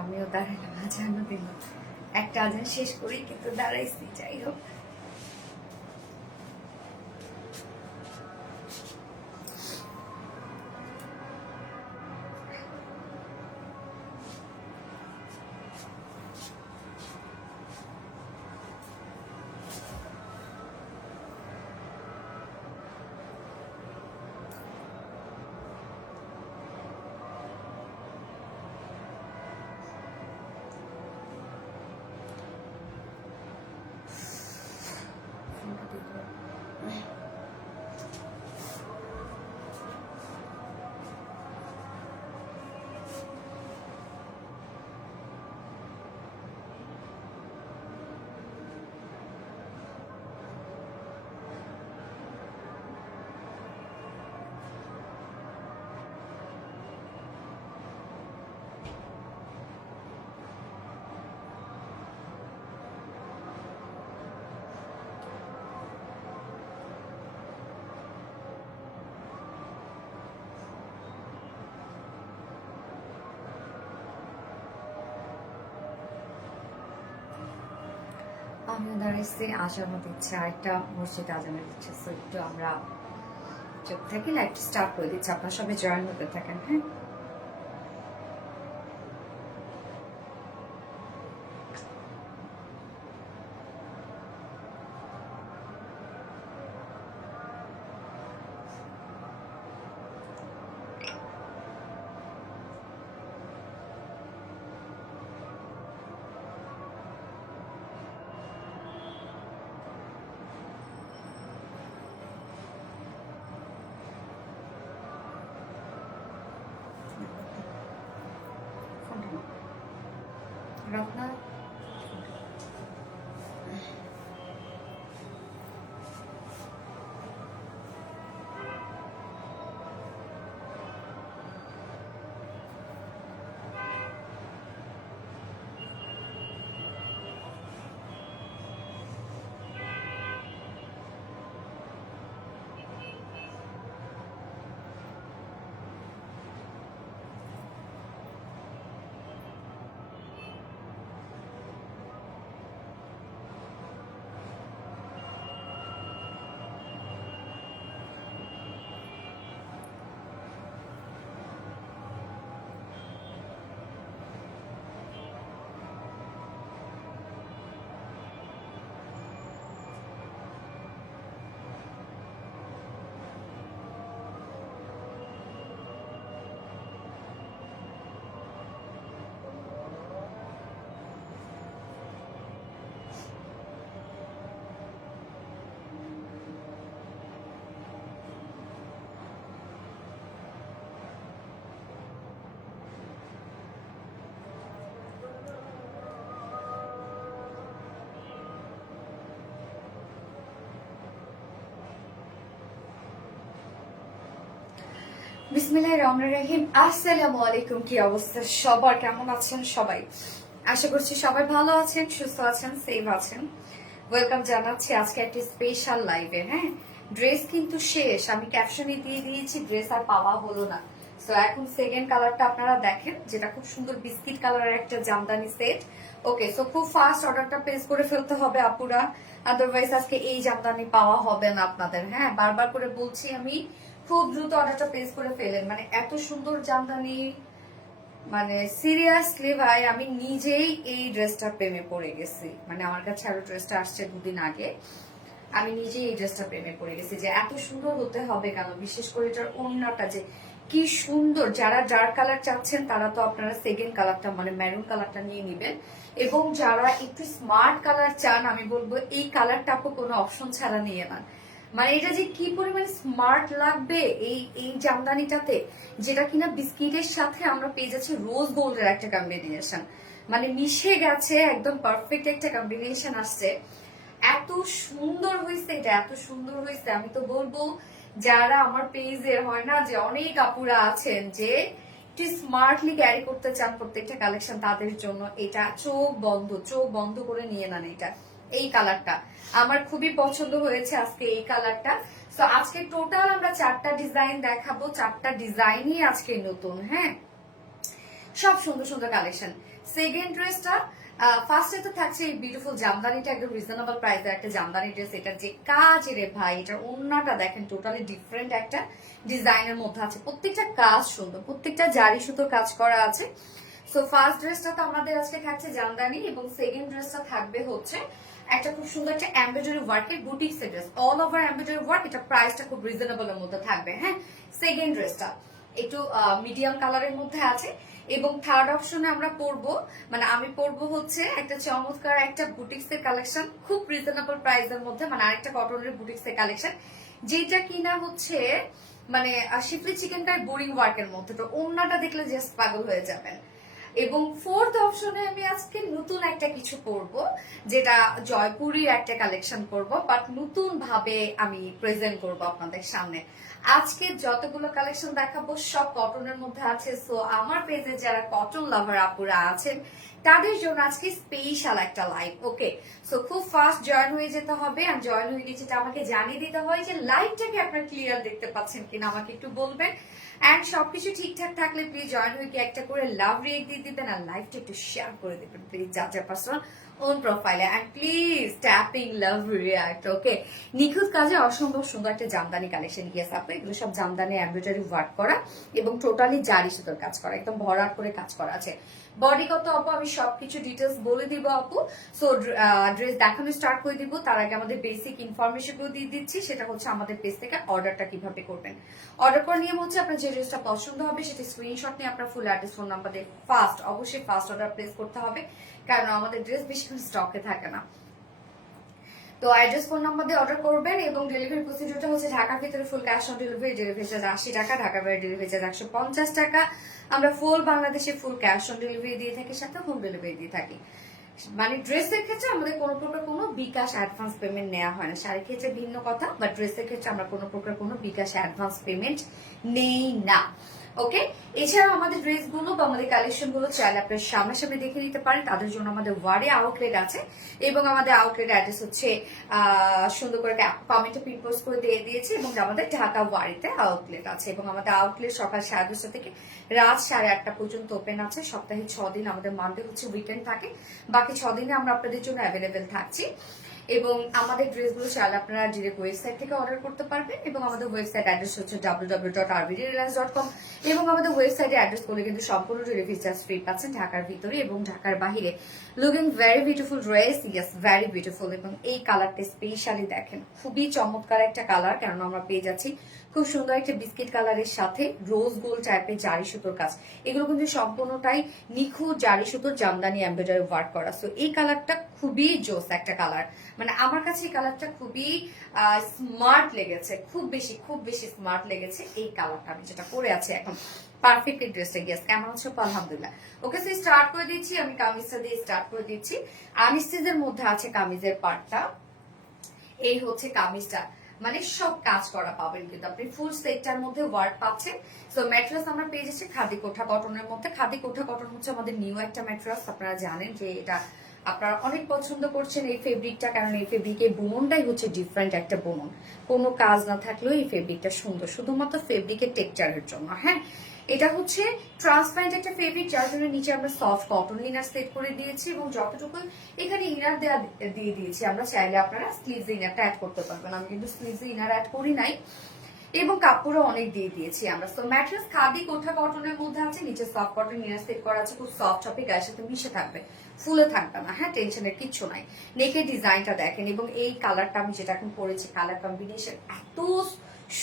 আমিও দাঁড়ালাম, আজানও দিল। একটা আজান শেষ করি, কিন্তু দাঁড়াইছি। যাই হোক, আমিও দাঁড়াইছি, আজানও দিচ্ছে, আরেকটা মসজিদে আজানও দিচ্ছে। সো একটু আমরা চুপ থাকি, লাইভ স্টার্ট করে দিচ্ছি। আপনারা সবাই জয়েন হতে থাকেন। হ্যাঁ, রত্না বিসমিল্লাহির রহমানির রহিম। আসসালামু আলাইকুম। কি অবস্থা সবার, কেমন আছেন সবাই? আশা করছি সবাই ভালো আছেন, সুস্থ আছেন, সেফ আছেন। ওয়েলকাম জানাচ্ছি আজকে একটি স্পেশাল লাইভে। হ্যাঁ, ড্রেস কিন্তু শেষ, আমি ক্যাপশনে দিয়ে দিয়েছি, ড্রেস আর পাওয়া হলো না। সো এখন সেকেন্ড কালারটা আপনারা দেখেন, যেটা খুব সুন্দর বিস্কিট কালারের একটা জামদানি সেট। ওকে, সো খুব ফাস্ট অর্ডারটা প্লেস করে ফেলতে হবে আপুরা, আদারওয়াইজ আজকে এই জামদানি পাওয়া হবে না আপনাদের। হ্যাঁ, বারবার করে বলছি আমি, খুব দ্রুত অর্ডারটা প্লেস করে ফেলেন। মানে এত সুন্দর জামদানি, মানে সিরিয়াসলি ভাই আমি নিজেই এই ড্রেসটার প্রেমে পড়ে গেছি। মানে আমার কাছে আরো ড্রেসটা আসছে 2 দিন আগে, আমি নিজেই এই ড্রেসটা প্রেমে পড়ে গেছি যে এত সুন্দর হতে হবে কেন। বিশেষ করে এটার ওড়নাটা যে কি সুন্দর। যারা ডার্ক কালার চাচ্ছেন তারা তো আপনারা সেকেন্ড কালারটা মানে মেরুন কালারটা নিয়ে নিবেন, এবং যারা একটু স্মার্ট কালার চান আমি বলবো এই কালারটা আপু কোনো অপশন ছাড়া নিয়ে নেন। মানে এটা যে কি পরিমাণে স্মার্ট লাগবে এই এই জামদানিটাতে, যেটা কিনা বিস্কিটের সাথে আমরা পেয়ে যাচ্ছি রোজ গোল্ডের একটা কম্বিনেশন, মানে মিশে গেছে একদম পারফেক্ট একটা কম্বিনেশন আসছে। এত সুন্দর হয়েছে এটা, এত সুন্দর হয়েছে। আমি তো বলবো যারা আমার পেজের হয় না যে অনেক আপুরা আছেন যে একটু স্মার্টলি ক্যারি করতে চান প্রত্যেকটা কালেকশন, তাদের জন্য এটা চোখ বন্ধ করে নিয়ে নেন। এটা এই কালারটা আমার খুবই পছন্দ হয়েছে আজকে এই কালারটা। তো আজকে টোটাল আমরা 4টা ডিজাইন দেখাবো, 4টা ডিজাইনই আজকে নতুন। হ্যাঁ, সব সুন্দর সুন্দর কালেকশন। সেকেন্ড ড্রেসটা ফার্স্টে তো থাকছে এই বিউটিফুল জামদানিটা, একদম রিজনেবল প্রাইসের একটা জামদানি ড্রেস। এটা যে কাজ রে ভাই, এটার ওড়নাটা দেখেন টোটালি ডিফারেন্ট একটা ডিজাইনের মধ্যে আছে। প্রত্যেকটা কাজ সুন্দর, প্রত্যেকটা জারি সুতোর কাজ করা আছে। সো ফার্স্ট ড্রেসটা তো আমাদের আজকে থাকছে জামদানি, এবং সেকেন্ড ড্রেসটা থাকবে হচ্ছে একটা খুব সুন্দর একটা এমব্রয়ডারি ওয়ার্কের boutiques dress, all over embroidery work. এটা প্রাইসটা খুব রিজনেবল এর মধ্যে থাকবে। হ্যাঁ, সেকেন্ড ড্রেসটা একটু মিডিয়াম কালারের মধ্যে আছে, এবং থার্ড অপশনে আমরা পরবো, মানে আমি পরবো হচ্ছে একটা চমৎকার একটা বুটিক্স এর কালেকশন, খুব রিজনেবল প্রাইসের মধ্যে, মানে আরেকটা কটনের বুটিক্স এর কালেকশন, যেটা কিনা হচ্ছে মানে শিফলি চিকেন কারি বোরিং ওয়ার্কের মধ্যে। তো ওড়নাটা দেখলে জাস্ট পাগল হয়ে যাবেন। এবং ফোর্থ অপশনে আমি আজকে নতুন একটা কিছু পরবো, যেটা জয়পুরীর একটা কালেকশন করব, বাট নতুন ভাবে আমি প্রেজেন্ট করব আপনাদের সামনে। আজকে যতগুলো কালেকশন দেখাবো সব কটনের মধ্যে আছে। সো আমার পেজে যারা কটন লাভার আপুরা আছেন তাদের জন্য আজকে স্পেশাল একটা লাইভ। ওকে, সো খুব ফাস্ট জয়েন হয়ে যেতে হবে, আর জয়েন হয়ে যেটা আমাকে জানিয়ে দিতে হয় যে লাইভটাকে আপনারা ক্লিয়ার দেখতে পাচ্ছেন কিনা আমাকে একটু বলবেন। এন্ড সবকিছু ঠিকঠাক থাকলে প্লিজ জয়েন হয়ে কি একটা করে লাভ রিয়েক্ট দিয়ে দিবেন, আর লাইভটা একটু শেয়ার করে দিবেন প্লিজ যার যার পার্সোনাল ওন প্রোফাইলে। And please tapping love react. Okay, নিখুঁত কাজে অসম্ভব সুন্দর একটা জামদানি কালেকশন গিয়েছে আপু। এগুলো সব জামদানি এমব্রয়ডারি ওয়ার্ক করা এবং টোটালি জারি সুতোর কাজ করা, একদম ভরাট করে কাজ করা আছে। বডি কত আপু আমি সবকিছু ডিটেলস বলে দিব আপু। সো ড্রেস দেখানো স্টার্ট করে দিব, তার আগে আমাদের বেসিক ইনফরমেশন গুলো দিয়ে দিচ্ছি। সেটা হচ্ছে আমাদের পেজ থেকে অর্ডারটা কিভাবে করবেন। অর্ডার করার নিয়ম হচ্ছে আপনার যে ড্রেসটা পছন্দ হবে সেটা স্ক্রিনশট নিয়ে আপনার ফুল অ্যাড্রেস ফোন নাম্বার দিয়ে অবশ্যই ফার্স্ট অর্ডার প্লেস করতে হবে, কারণ আমাদের ড্রেস বেশিক্ষণ স্টকে থাকে না। তো অ্যাড্রেস ফোন নাম্বার দিয়ে অর্ডার করবেন, এবং ডেলিভারি প্রসিডিউরটা হচ্ছে ঢাকার ভিতরে full cash on delivery, delivery charge 80 টাকা, ঢাকার বাইরে ডেলিভারি চার্জ 150 টাকা। আমরা ফুল বাংলাদেশে ফুল ক্যাশ অন ডেলিভারি দিয়ে থাকি, সাথে হোম ডেলিভারি দিয়ে থাকি। মানে ড্রেসের ক্ষেত্রে আমাদের কোনো প্রকার কোনো বিকাশ অ্যাডভান্স পেমেন্ট নেওয়া হয় না। শাড়ির ক্ষেত্রে ভিন্ন কথা, বাট ড্রেসের ক্ষেত্রে আমরা কোনো প্রকার কোনো বিকাশ অ্যাডভান্স পেমেন্ট নেই না। ওকে, এছাড়াও আমাদের ড্রেসগুলো বা আমাদের কালেকশন গুলো চাইলে আপনার সামনাসামনি দেখে নিতে পারেন। তাদের জন্য আমাদের ওয়ার্ডে আউটলেট আছে, এবং আমাদের আউটলেট অ্যাড্রেস হচ্ছে সুন্দর করে কমেন্টে পিন পোস্ট করে দিয়ে দিয়েছে, এবং আমাদের ঢাকা ওয়ারিতে আউটলেট আছে, এবং আমাদের আউটলেট সকাল 10:30 থেকে রাত 8:30 পর্যন্ত ওপেন আছে। সপ্তাহে 6 দিন, আমাদের মানডে হচ্ছে উইকেন্ড থাকে, বাকি 6 দিনে আমরা আপনাদের জন্য অ্যাভেলেবেল থাকছি। এবং আমাদের ড্রেসগুলো চাইলে আপনারা ডিরেক্ট ওয়েবসাইট থেকে অর্ডার করতে পারবেন, এবং আমাদের ওয়েবসাইট অ্যাড্রেস হচ্ছে www.rbdreliance.com, এবং আমাদের ওয়েবসাইটে অ্যাড্রেস করলে কিন্তু সম্পূর্ণ ডেলিভারি চার্জ ফ্রি পাচ্ছেন ঢাকার ভিতরে এবং ঢাকার বাহিরে। Looking very beautiful dress, yes very beautiful. এবং এই কালারটা স্পেশালি দেখেন, খুবই চমৎকার একটা কালার, কারণ আমরা পেয়ে যাচ্ছি খুব সুন্দর একটা বিস্কিট কালারের সাথে রোজ গোল্ড টাইপের জারি সুতোর কাজ। এগুলো কিন্তু সম্পূর্ণটাই নিখুঁত জারি সুতোর জামদানি এমব্রয়ডারি ওয়ার্ক করা। সো এই কালারটা খুবই জোস একটা কালার, মানে আমার কাছে এই কালারটা খুবই স্মার্ট লেগেছে, খুব বেশি স্মার্ট লেগেছে এই কালারটা। আমি যেটা পরে আছি এখন পারফেক্ট ড্রেসটা, গিয়েছে কেমন হচ্ছে আলহামদুলিল্লাহ। ওকে, সো স্টার্ট করে দিচ্ছি, আমি কামিজটা দিয়ে স্টার্ট করে দিচ্ছি। আনস্টিচের মধ্যে আছে কামিজের পার্টটা, এই হচ্ছে কামিজটা, মানে সব কাজ করা পাবেন কিন্তু আপনি ফুল সেটটার মধ্যে ওয়ার্ক পাচ্ছেন। সো ম্যাটেরিয়ালস আমরা পেয়ে যাচ্ছি খাদি কোঠা কটনের মধ্যে। খাদি কোঠা কটন হচ্ছে আমাদের নিউ একটা ম্যাটেরিয়ালস, আপনারা জানেন যে এটা আপনারা অনেক পছন্দ করছেন এই ফেব্রিকটা, কারণ এই ফেব্রিকের বুননটাই হচ্ছে ডিফারেন্ট একটা বুনন। কোনো কাজ না থাকলেও এই ফেব্রিকটা সুন্দর, শুধুমাত্র ফেব্রিকের টেক্সচারের জন্য। হ্যাঁ, এটা হচ্ছে ট্রান্সপারেন্ট একটা ফেব্রিক, যার জন্য নিচে আমরা সফট কটন ইনার সেট করে দিয়েছি, এবং যতটুকু এখানে ইনার দিয়ে দিয়েছি আমরা, চাইলে আপনারা স্লিভস ইনারটা অ্যাড করতে পারবেন। আমি কিন্তু স্লিভস ইনার অ্যাড করি নাই। এবং কাপড়ও অনেক দিয়ে দিয়েছি আমরা। তো ম্যাট্রেস খাদি কোঠা কটনের মধ্যে আছে, নিচে সফট কটন নিয়ে সেট করা আছে, খুব সফট টপি, গায়ের সাথে মিশে থাকবে, ফুলে থাকবে না, হ্যাঁ টেনশনের কিচ্ছু নাই। নেকের ডিজাইনটা দেখেন এবং এই কালারটা আমি যেটা এখন পরেছি, কালার কম্বিনেশন এত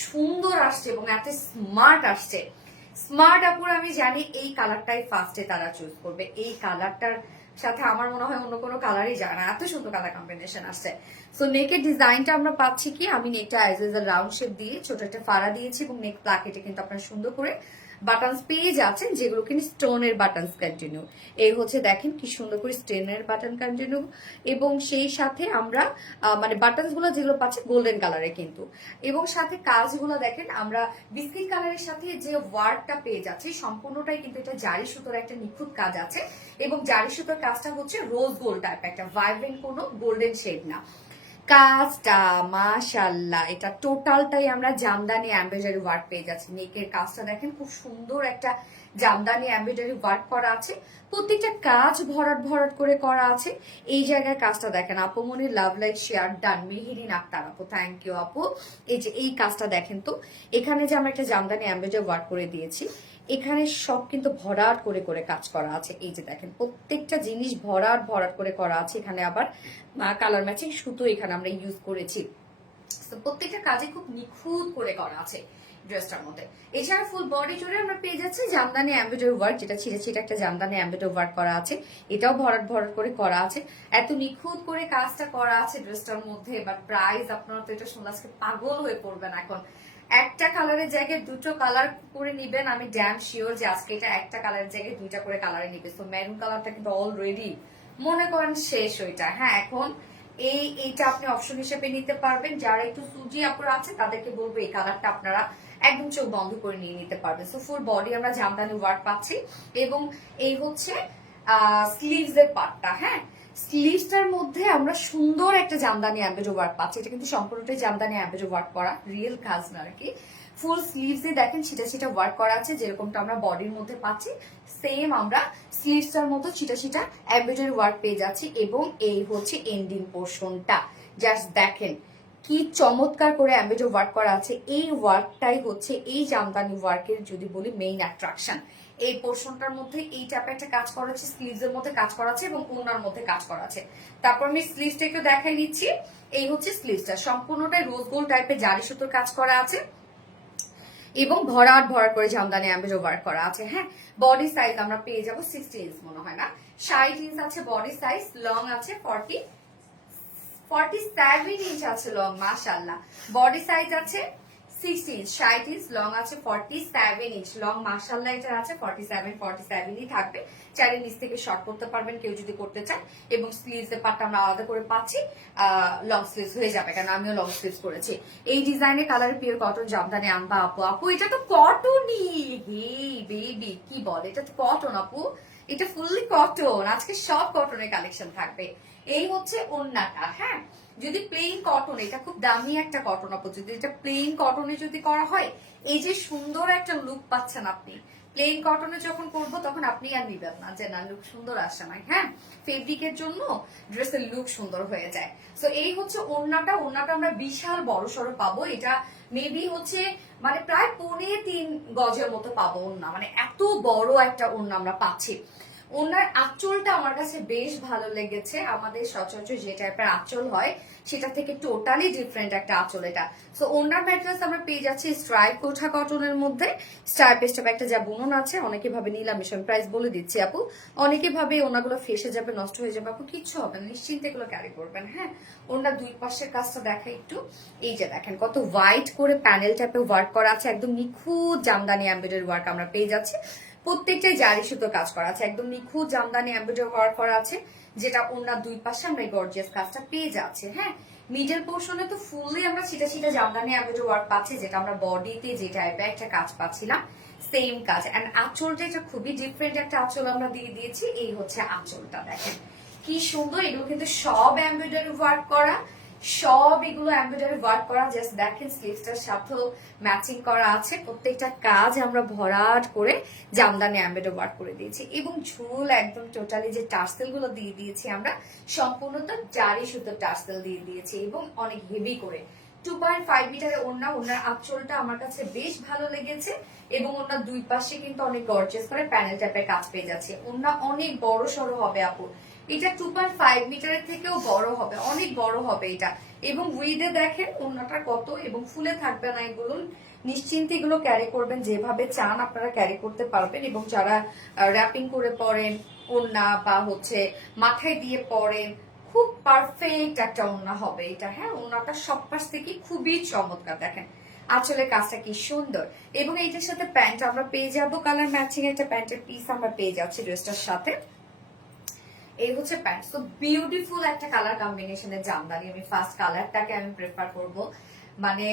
সুন্দর আসছে এবং এত স্মার্ট আসছে। স্মার্ট আপুর আমি জানি এই কালারটাই ফার্স্টে তারা চুজ করবে, এই কালারটার সাথে আমার মনে হয় অন্য কোনো কালারই যায় না, এত সুন্দর কালার কম্বিনেশন আসছে। সো নেকের ডিজাইনটা আমরা পাচ্ছি কি, আমি নেকটা অ্যাজ রাউন্ড শেপ দিয়ে ছোট একটা ফাড়া দিয়েছি এবং নেক প্লাকেটে কিন্তু আপনারা সুন্দর করে বাটনস পেয়ে যাচ্ছেন, যেগুলো কিন্তু স্টোনের বাটনস কন্টিনিউ। এই হচ্ছে দেখেন কি সুন্দর করে স্টোনের বাটন কন্টিনিউ, এবং সেই সাথে আমরা মানে বাটনস গুলো যেগুলো পাচ্ছি গোল্ডেন কালারে কিন্তু, এবং সাথে কাজগুলো দেখেন আমরা বিস্কিট কালারের সাথে যে ওয়ার্কটা পেয়ে যাচ্ছি সম্পূর্ণটাই কিন্তু এটা জারি সুতোর একটা নিখুঁত কাজ আছে, এবং জারি সুতোর কাজটা হচ্ছে রোজ গোল্ড টাইপ, একটা ভাইব্রেন্ট কোনো গোল্ডেন শেড না। কাজটা মাশাআল্লাহ, এটা টোটালটাই আমরা জামদানি এমব্রয়ডারি ওয়ার্ক পেয়ে যাচ্ছি। নেকের কাজটা দেখেন খুব সুন্দর একটা জামদানি এমব্রয়ডারি ওয়ার্ক করা আছে, প্রত্যেকটা কাজ ভরাট ভরাট করে করা আছে। এই জায়গায় কাজটা দেখেন, আপুমনির love like share done, Meherin Akter আপু থ্যাংক ইউ আপু। এই যে এই কাজটা দেখেন তো, এখানে যে আমরা একটা জামদানি এমব্রয়ডারি ওয়ার্ক করে দিয়েছি, এখানে সব কিন্তু ভরাট করে করে কাজ করা আছে। এই যে দেখেন প্রত্যেকটা জিনিস ভরাট ভরাট করে করা আছে। এখানে আবার কালার ম্যাচিং সুতো এখানে আমরা ইউজ করেছি, প্রত্যেকটা কাজে খুব নিখুঁত করে করা আছে ড্রেসটার মধ্যে। এছাড়া ফুল বডি জুড়ে আমরা পেয়ে যাচ্ছি জামদানি এমব্রয়ডারি ওয়ার্ক, যেটা ছিঁড়ে ছিঁড়ে একটা জামদানি এমব্রয়ডারি ওয়ার্ক করা আছে, এটাও ভরাট ভরাট করে করা আছে। এত নিখুঁত করে কাজটা করা আছে ড্রেসটার মধ্যে। এবার প্রাইস আপনারা তো এটা শুনলে আজকে পাগল হয়ে পড়বেন। এখন একটা কালারের জায়গায় দুটো কালার করে নিবেন, আমি ড্যাম শিওর যে আজকে এটা একটা কালারের জায়গায় দুইটা করে কালারে নিবে। তো মেরুন কালারটা কিন্তু অলরেডি মনে করেন শেষ ওইটা, হ্যাঁ এখন এইটা আপনি অপশন হিসেবে নিতে পারবেন। যারা একটু সুজি আপুরা আছে তাদেরকে বলবো এই কালারটা আপনারা একদম চোখ বন্ধ করে নিয়ে নিতে পারবেন। সো ফুল বডি আমরা জামদানি ওয়ার্ক পাচ্ছি, এবং এই হচ্ছে স্লিভস এর পার্টটা, হ্যাঁ স্লিভসটার মধ্যে আমরা সুন্দর একটা জামদানি এমব্রয়ডারি ওয়ার্ক পাচ্ছি। এটা কিন্তু সম্পূর্ণটাই জামদানি এমব্রয়ডারি ওয়ার্ক করা, রিয়েল কাজ না আর কি। ফুল স্লিভস এ দেখেন ছিটা ছিটা ওয়ার্ক করা আছে, যেরকমটা আমরা বডির মধ্যে পাচ্ছি সেম আমরা স্লিভসটার মতো ছিটা ছিটা এমব্রয়ডারি ওয়ার্ক পেয়ে যাচ্ছি। এবং এই হচ্ছে এন্ডিং পোর্শনটা, জাস্ট দেখেন কি চমৎকার করে এমব্রয়ডারি ওয়ার্ক করা আছে। এই ওয়ার্কটাই হচ্ছে এই জামদানি ওয়ার্কের যদি বলি মেইন অ্যাট্রাকশন। এই পোর্শনটার মধ্যে এই টাইপে একটা কাজ করা আছে, স্লিভস এর মধ্যে কাজ করা আছে এবং ওনার মধ্যে কাজ করা আছে। তারপর আমি স্লিভসটা একটু দেখাই নিচ্ছি। এই হচ্ছে স্লিভসটা, সম্পূর্ণটাই রোজ গোল্ড টাইপের জারি সুতোর কাজ করা আছে এবং ভরাট ভরাট করে জামদানি এমব্রয়ডারি ওয়ার্ক করা আছে। হ্যাঁ বডি সাইজ আমরা পেয়ে যাবো 60 ইঞ্চ, মনে হয় না 60 ইঞ্চ আছে বডি সাইজ, লং আছে 47 ইঞ্চ আছে লং, মাশাআল্লাহ। বডি সাইজ আছে 60 ইঞ্চ, 60 ইঞ্চ, লং আছে 47 ইঞ্চ লং, মাশাআল্লাহ এটা আছে 47ই থাকবে। চাইলে নিচ থেকে শর্ট করতে পারবেন কেউ যদি করতে চান, এবং স্লিভস এর পার্টটা আমরা আলাদা করে পাচ্ছি, লং স্লিভস হয়ে যাবে, কারণ আমিও লং স্লিভস করেছি। এই ডিজাইনের কালার পিওর কটন জামদানি আনবা আপু। আপু এটা তো কটনই, হে বেবি কি বলে, এটা তো কটন আপু, এটা ফুললি কটন। আজকে সব কটনের কালেকশন থাকবে। এই হচ্ছে ওন্নাটা, হ্যাঁ যদি প্লেন কটন, এটা খুব দামি একটা কটন আপু, যদি এটা প্লেন কটনে যদি করা হয় এই যে সুন্দর একটা লুক পাচ্ছেন আপনি। প্লেন কটনে যখন করবো তখন আপনি আর নিবেন না যে না লুক সুন্দর আসে না, হ্যাঁ ফেব্রিকের জন্য ড্রেসের লুক সুন্দর হয়ে যায়। তো এই হচ্ছে ওন্নাটা, ওন্নাটা আমরা বিশাল বড় সড়ো পাবো, এটা মেবি হচ্ছে মানে প্রায় 3.25 গজের মতো পাবো ওন্না, মানে এত বড় একটা ওন্না আমরা পাচ্ছি। ওনার আঁচলটা আমার কাছে বেশ ভালো লেগেছে, আমাদের সচরাচর যে টাইপের আঁচল হয় সেটা থেকে টোটালি ডিফারেন্ট একটা আঁচল এটা। সো ওনার ম্যাটেরিয়ালস আমরা পেয়ে যাচ্ছি স্ট্রাইপ কোঠা কটনের মধ্যে, স্ট্রাইপ স্টেপ একটা যা বুনন আছে, অনেকে ভাবে নিলামিশ, আমি প্রাইস বলে দিচ্ছি আপু, অনেকে ভাবে ওনাগুলো ফেসে যাবে নষ্ট হয়ে যাবে, আপু কিচ্ছু হবে না, নিশ্চিন্তে এগুলো ক্যারি করবেন। হ্যাঁ ওনার দুই পাশের কাজটা দেখা একটু, এই যে দেখেন কত হোয়াইট করে প্যানেল টাইপে ওয়ার্ক করা আছে, একদম নিখুঁত জামদানি এমব্রয়ডারি ওয়ার্ক আমরা পেয়ে যাচ্ছি। প্রত্যেকটাই জারি সুতো কাজ করা আছে, একদম নিখুঁত জামদানি এমব্রয়ডারি ওয়ার্ক করা আছে, যেটা ওনার দুই পাশে আমরা এই গর্জিয়াস কাজটা পেয়ে যাচ্ছে। হ্যাঁ মিডল পোর্শনে তো ফুললি আমরা ছিটা ছিটা জামদানি এমব্রয়ডারি ওয়ার্ক পাচ্ছি, যেটা আমরা বডিতে যে টাইপের একটা কাজ পাচ্ছিলাম সেম কাজ। এন্ড আঁচলটা এটা খুবই ডিফারেন্ট একটা আঁচল আমরা দিয়ে দিয়েছি। এই হচ্ছে আঁচলটা, দেখেন কি সুন্দর, এগুলো কিন্তু সব এমব্রয়ডারি ওয়ার্ক করা, সব এগুলো এমব্রয়ডারি ওয়ার্ক করা, জাস্ট দেখেন স্লিভসটার সাথেও ম্যাচিং করা আছে। প্রত্যেকটা কাজ আমরা ভরাট করে জামদানি এমব্রয়ডারি ওয়ার্ক করে দিয়েছি, এবং ঝুল একদম টোটালি যে টার্সেল গুলো দিয়ে দিয়েছি আমরা সম্পূর্ণটা জারি সুতোর টার্সেল দিয়ে দিয়েছি, এবং অনেক হেভি করে 2.5 মিটারের ওড়না, ওড়নার আঁচলটা আমার কাছে বেশ ভালো লেগেছে এবং ওড়নার দুই পাশে কিন্তু অনেক গর্জিয়াস করে প্যানেল টাইপের কাজ পেয়ে যাচ্ছে। ওড়না অনেক বড় সড়ো হবে আপু, এটা 2.5 মিটারের থেকেও বড় হবে, অনেক বড় হবে এটা। এবং উইডে দেখেন ওড়নাটা কত, এবং ফুলে থাকবে না এগুলো, নিশ্চিন্তে এগুলো ক্যারি করবেন যেভাবে চান আপনারা ক্যারি করতে পারবেন। এবং যারা র্যাপিং করে পরেন ওড়না বা হচ্ছে মাথায় দিয়ে পরেন, খুব পারফেক্ট একটা ওড়না হবে এটা। হ্যাঁ, ওড়নাটা সব পাশ থেকে খুবই চমৎকার, দেখেন আঁচলের কাজটা কি সুন্দর। এবং এইটার সাথে প্যান্ট আমরা পেয়ে যাবো, কালার ম্যাচিং একটা প্যান্টের পিস আমরা পেয়ে যাচ্ছি ড্রেসটার সাথে। এই হচ্ছে প্যান্ট। সো বিউটিফুল একটা কালার কম্বিনেশনের জামদানি। আমি ফার্স্ট কালারটাকে আমি প্রেফার করব, মানে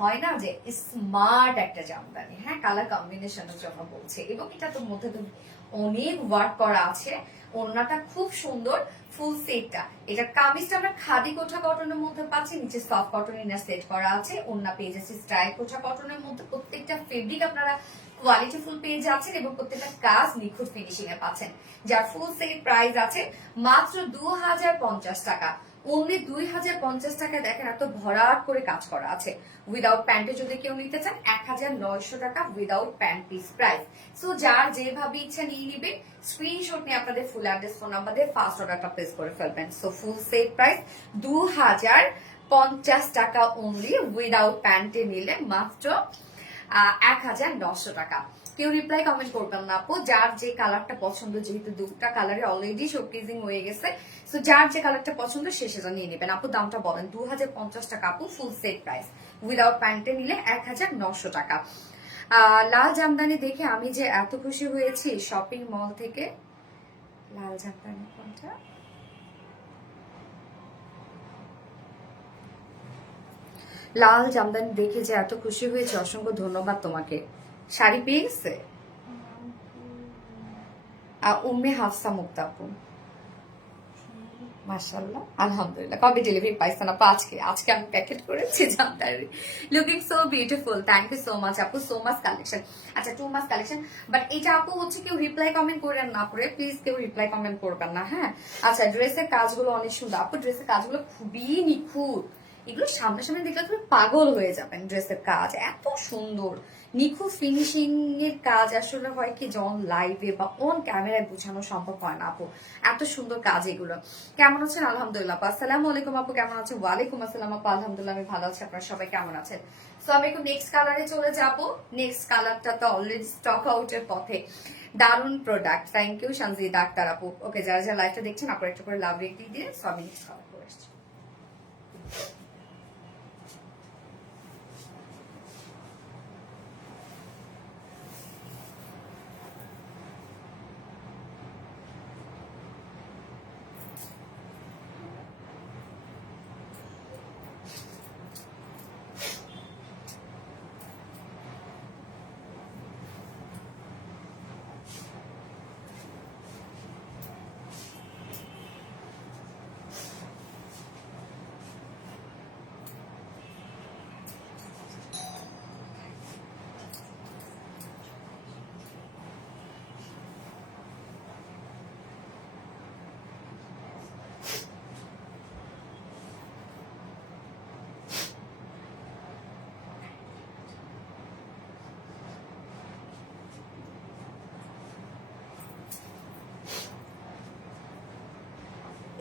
হয় না যে স্মার্ট একটা জামদানি, হ্যাঁ কালার কম্বিনেশনের জন্য বলছে। এবং এটা তো মধ্যে তো অনেক ওয়ার্ক করা আছে, ওড়নাটা খুব সুন্দর, ফুল সেটটা। এটা কামিজটা আমরা খাদি কোঠা কটনের মধ্যে পাচ্ছি, নিচে সফট কটন ইনার সেট করা আছে, ওড়না পেয়ে যাচ্ছে স্টাইল কোঠা কটনের মধ্যে। প্রত্যেকটা ফেব্রিক আপনারা কোয়ালিটি ফুল পেয়ে যাচ্ছেন এবং প্রত্যেকটা কাজ নিখুঁত ফিনিশিং এ পাচ্ছেন, যার ফুল সেট প্রাইস আছে মাত্র 2050 টাকা। অনলি 2050 টাকায় দেখেন এত ভরাট করে কাজ করা আছে। উইদাউট প্যান্টে যদি কেউ নিতে চান 1900 টাকা without pant piece price. So যার যেভাবে ইচ্ছা নিয়ে নিবে, স্ক্রিনশট নিয়ে আপনাদের ফুল অ্যাড্রেস ফোন নাম্বার দিয়ে ফার্স্ট অর্ডারটা প্লেস করে ফেলবেন। সো ফুল সেট প্রাইস 2050 টাকা অনলি, উইদাউট প্যান্টে নিলে মাত্র 1900 টাকা। কেউ রিপ্লাই কমেন্ট করবেন না আপু, যার যে কালারটা পছন্দ, যেহেতু দুটা কালারে অলরেডি শোকেজিং হয়ে গেছে, সো যার যে কালারটা পছন্দ সে সেটা নিয়ে নেবেন। আপু দামটা বলেন। 2050 টাকা আপু ফুল সেট প্রাইস, উইদাউট প্যান্টে নিলে 1900 টাকা। লাল জামদানি দেখে আমি যে এত খুশি হয়েছি শপিং মল থেকে। লাল জামদানি কোনটা? লাল জামদানি দেখে যে এত খুশি হয়েছে, অসংখ্য ধন্যবাদ তোমাকে। শাড়ি পেয়ে গেছে উম্মে হাফসা মুক্তা আপু, মাশাআল্লাহ আলহামদুলিল্লাহ। কবে ডেলিভারি পাইছেন আপু? আজকে। আজকে আমি প্যাকেট করেছি Jamdani. Looking so beautiful, thank you so much আপু। সো মাচ কালেকশন, আচ্ছা টু মাচ কালেকশন। বাট এটা আপু হচ্ছে কেউ রিপ্লাই কমেন্ট করেন না পরে, প্লিজ কেউ রিপ্লাই কমেন্ট করবেন না, হ্যাঁ। আচ্ছা ড্রেসের কাজগুলো অনেক সুন্দর আপু, ড্রেসের কাজগুলো খুবই নিখুঁত, এগুলো সামনাসামনি দেখলে তুমি পাগল হয়ে যাবেন। ড্রেসের কাজ এত সুন্দর, নিখুঁত ফিনিশিং এর কাজ আসলে হয় কি যখন লাইভে বা অন ক্যামেরায় বোঝানো সম্ভব হয় না আপু, এত সুন্দর কাজ এগুলো। কেমন আছেন? আলহামদুলিল্লাহ আপু। আসসালামু আলাইকুম আপু, কেমন আছেন? ওয়ালাইকুম আসসালাম আপু, আলহামদুলিল্লাহ আমি ভালো আছি। আপনারা সবাই কেমন আছেন? সো আমি একটু নেক্সট কালারে চলে যাব। নেক্সট কালারটা তো অলরেডি স্টক আউটের পথে। দারুন product, thank you Sanjit doctor আপু। ওকে, যারা যারা লাইভটা দেখছেন আপনারা একটু করে লাভ রেট দিয়ে সো আমি নেক্সট কালার করে আসছি।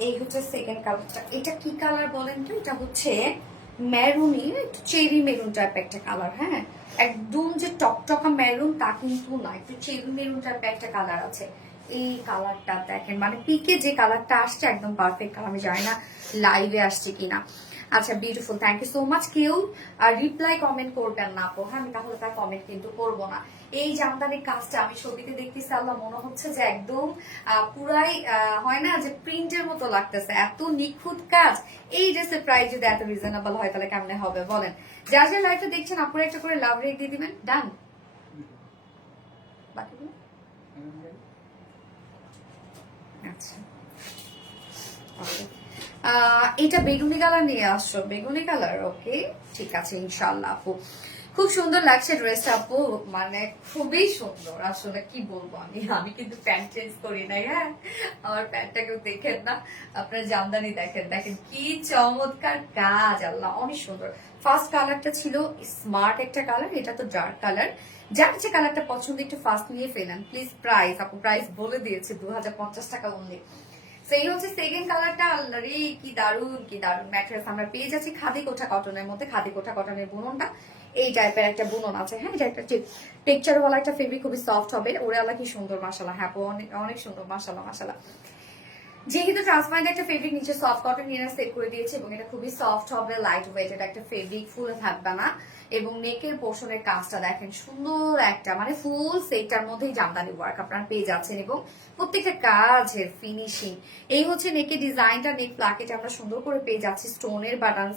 এই হচ্ছে সেকেন্ড কালারটা। এটা কি কালার বলেন তো? এটা হচ্ছে মেরুনি, একটু চেরি মেরুন টাইপ একটা কালার। হ্যাঁ, একদম যে টকটকা মেরুন তা কিন্তু না, একটু চেরি মেরুন টাইপ একটা কালার আছে। এই কালারটা দেখেন, মানে পিকে যে কালারটা আসছে একদম পারফেক্ট কালার। আমি জানি না লাইভে আসছে কিনা। আচ্ছা beautiful, thank you so much. কেউ রিপ্লাই কমেন্ট করবেন না আপু, হ্যাঁ আমি তাহলে তার কমেন্ট কিন্তু করবো না। এই জামদানির কাজটা আমি ছবিতে দেখতেছি, আল্লাহ মনে হচ্ছে যে একদম পুরাই হয় না যে প্রিন্টের মতো লাগতেছে, এত নিখুঁত কাজ। এই ড্রেসের প্রাইস যদি এত রিজনেবল হয় তাহলে কেমনে হবে বলেন? যার যার লাইফটা দেখছেন আপনারা একটা করে লাভ রেট দিয়ে দিবেন। ডান, বাকিগুলো আচ্ছা ওকে। এটা বেগুনি কালার নিয়ে আসছো, বেগুনি কালার, ওকে ঠিক আছে ইনশাল্লাহ আপু। খুব সুন্দর লাগছে ড্রেসটা আপু, মানে খুবই সুন্দর। আসলে কি বলবো, আমি আমি কিন্তু প্যান্ট চেঞ্জ করি নাই, হ্যাঁ আমার প্যান্টটা কেউ দেখেন না, আপনার জামদানি দেখেন, দেখেন কি চমৎকার কাজ, আল্লাহ অনেক সুন্দর। ফার্স্ট কালারটা ছিল স্মার্ট একটা কালার, এটা তো ডার্ক কালার। যার যে কালারটা পছন্দ একটু ফার্স্ট নিয়ে ফেলেন প্লিজ। প্রাইস আপু প্রাইস বলে দিয়েছে 2050 টাকা অনলি। সেই হচ্ছে সেকেন্ড কালারটা। আল্লাহরে কি দারুন কি দারুন ম্যাট্রেস আমরা পেয়ে যাচ্ছি খাদি কোঠা কটনের মধ্যে। খাদি কোঠা কটনের বুননটা এই টাইপের একটা বুনন আছে। হ্যাঁ, এটা একটা টেক্সচার ওয়ালা একটা ফেব্রিক, খুবই সফট হবে। ওরে আল্লাহ কি সুন্দর মাশাআল্লাহ। হ্যাঁ, অনেক অনেক সুন্দর মাশাআল্লাহ মাশাআল্লাহ। যেহেতু ট্রান্সপারেন্ট একটা ফেব্রিক, নিচে সফট কটন নিয়ে সেট করে দিয়েছে এবং এটা খুবই সফট হবে, লাইট ওয়েট। এটা একটা ফেব্রিক, ফুলে থাকবে না। এবং নেকের পোর্শনের কাজটা দেখেন সুন্দর একটা, মানে ফুল সেটটার মধ্যেই জামদানি ওয়ার্ক আপনারা পেয়ে যাচ্ছেন এবং প্রত্যেকটা কাজের ফিনিশিং। এই হচ্ছে নেকের ডিজাইনটা। নেক প্লাকেটে আমরা সুন্দর করে পেয়ে যাচ্ছি স্টোনের বাটন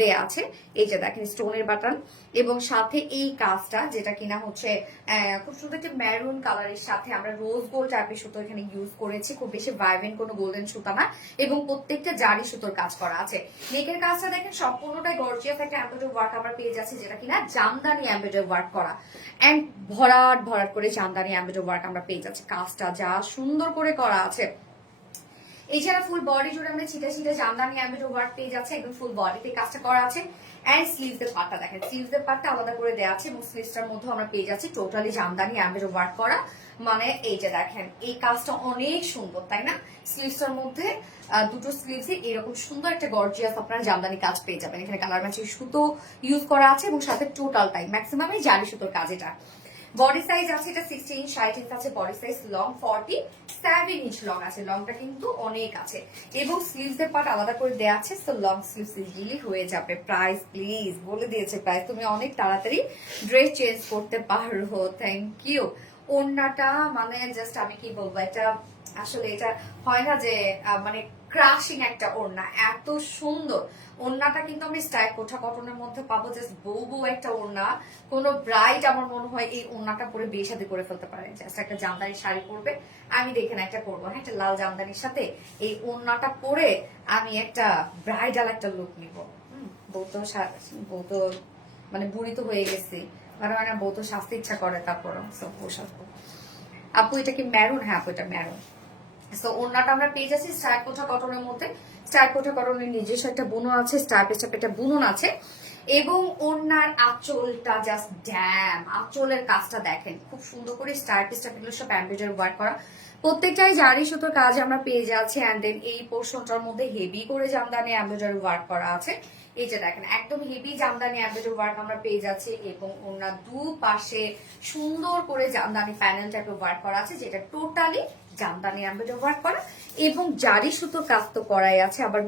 দেয়া আছে। এই যে দেখেন স্টোনের বাটন এবং সাথে এই কাজটা যেটা কিনা হচ্ছে খুব সুন্দর একটা ম্যারুন কালারের সাথে আমরা রোজ গোল্ড টাইপের সুতো এখানে ইউজ করেছি। খুব বেশি ভাইব্রেন্ট কোনো গোল্ডেন সুতা না এবং প্রত্যেকটা জারি সুতোর কাজ করা আছে। নেকের কাজটা দেখেন সম্পূর্ণটাই গর্জিয়াস একটা এমব্রয়ডারি ওয়ার্ক আমরা পেয়ে যাচ্ছি, যেটা কিনা জামদানি এমব্রয়ডারি ওয়ার্ক করা এন্ড ভরাট ভরাট করে জামদানি এমব্রয়ডারি ওয়ার্ক আমরা পেয়ে যাচ্ছি। কাজটা যা সুন্দর করে করা আছে। এছাড়া ফুল বডি জুড়ে আমরা ছিটা ছিটা জামদানি এমব্রয়ডারি ওয়ার্ক পেয়ে যাচ্ছে, একদম ফুল বডিতে কাজটা করা আছে। এন্ড স্লিভস এর পাটটা দেখেন, স্লিভস এর পাটটা আলাদা করে দেওয়া আছে এবং স্লিভসটার মধ্যে আমরা পেয়ে যাচ্ছি টোটালি জামদানি এমব্রয়ডারি ওয়ার্ক করা। মানে এই যে দেখেন এই কাজটা অনেক সুন্দর, তাই না? স্লিভসটার মধ্যে দুটো স্লিভসে এরকম সুন্দর একটা গর্জিয়াস আপনারা জামদানি কাজ পেয়ে যাবেন। এখানে কালার ম্যাচিং সুতো ইউজ করা আছে এবং সাথে টোটালটাই ম্যাক্সিমামই জারি সুতোর কাজ। এটা বডি সাইজ আছে, এটা 60 ইঞ্চ 60 ইঞ্চ আছে body size. Long 47 inch long আছে, লংটা কিন্তু অনেক আছে এবং স্লিভস এর পার্ট আলাদা করে দেওয়া আছে। সো লং স্লিভস ইজিলি হয়ে যাবে। প্রাইস প্লিজ বলে দিয়েছে প্রাইস, তুমি অনেক তাড়াতাড়ি ড্রেস চেঞ্জ করতে পারো। Thank you. ওড়নাটা মানে জাস্ট আমি কি বলবো, এটা আসলে এটা হয় না যে মানে ক্রাশিং একটা ওড়না, এত সুন্দর ওড়নাটা কিন্তু আমি স্টাইল কোঠা কটনের মধ্যে পাবো। জাস্ট বউ বউ একটা ওড়না, কোনো ব্রাইড আমার মনে হয় এই ওড়নাটা পরে বিয়ে শাদী করে ফেলতে পারে। জাস্ট একটা জামদানি শাড়ি পরবে, আমি দেখে না একটা করবো, হ্যাঁ একটা লাল জামদানির সাথে এই ওড়নাটা পরে আমি একটা ব্রাইডাল একটা লুক নিব। বউ তো মানে বুড়ি তো হয়ে গেছি, আর হয় না বউ তো সাজতে ইচ্ছা করে, তারপর আপু এটা কি ম্যারুন? হ্যাঁ আপু এটা ম্যারুন। সো ওড়নাটা আমরা পেয়ে যাচ্ছি স্টাইল কোঠা কটনের মধ্যে। স্টাইল কোঠা কটনের নিজস্ব একটা বুনন আছে, স্টাইল একটা বুনন আছে এবং ওড়নার আঁচলটা জাস্ট ড্যাম। আঁচলের কাজটা দেখেন খুব সুন্দর করে স্টাইল এগুলো সব এমব্রয়ডারি ওয়ার্ক করা, প্রত্যেকটাই জারি সুতোর কাজ আমরা পেয়ে যাচ্ছি। অ্যান্ড দেন এই পোর্শনটার মধ্যে হেভি করে জামদানি এমব্রয়ডারি ওয়ার্ক করা আছে। এই যে দেখেন একদম হেভি জামদানি এমব্রয়ডারি ওয়ার্ক আমরা পেয়ে যাচ্ছি এবং ওনার দুপাশে সুন্দর করে জামদানি প্যানেল টাইপের ওয়ার্ক করা আছে, যেটা টোটালি জামদানি এমব্রয়ডারি ওয়ার্ক করা এবং জারি সুতোর কাজ তো করাই আছে। আবার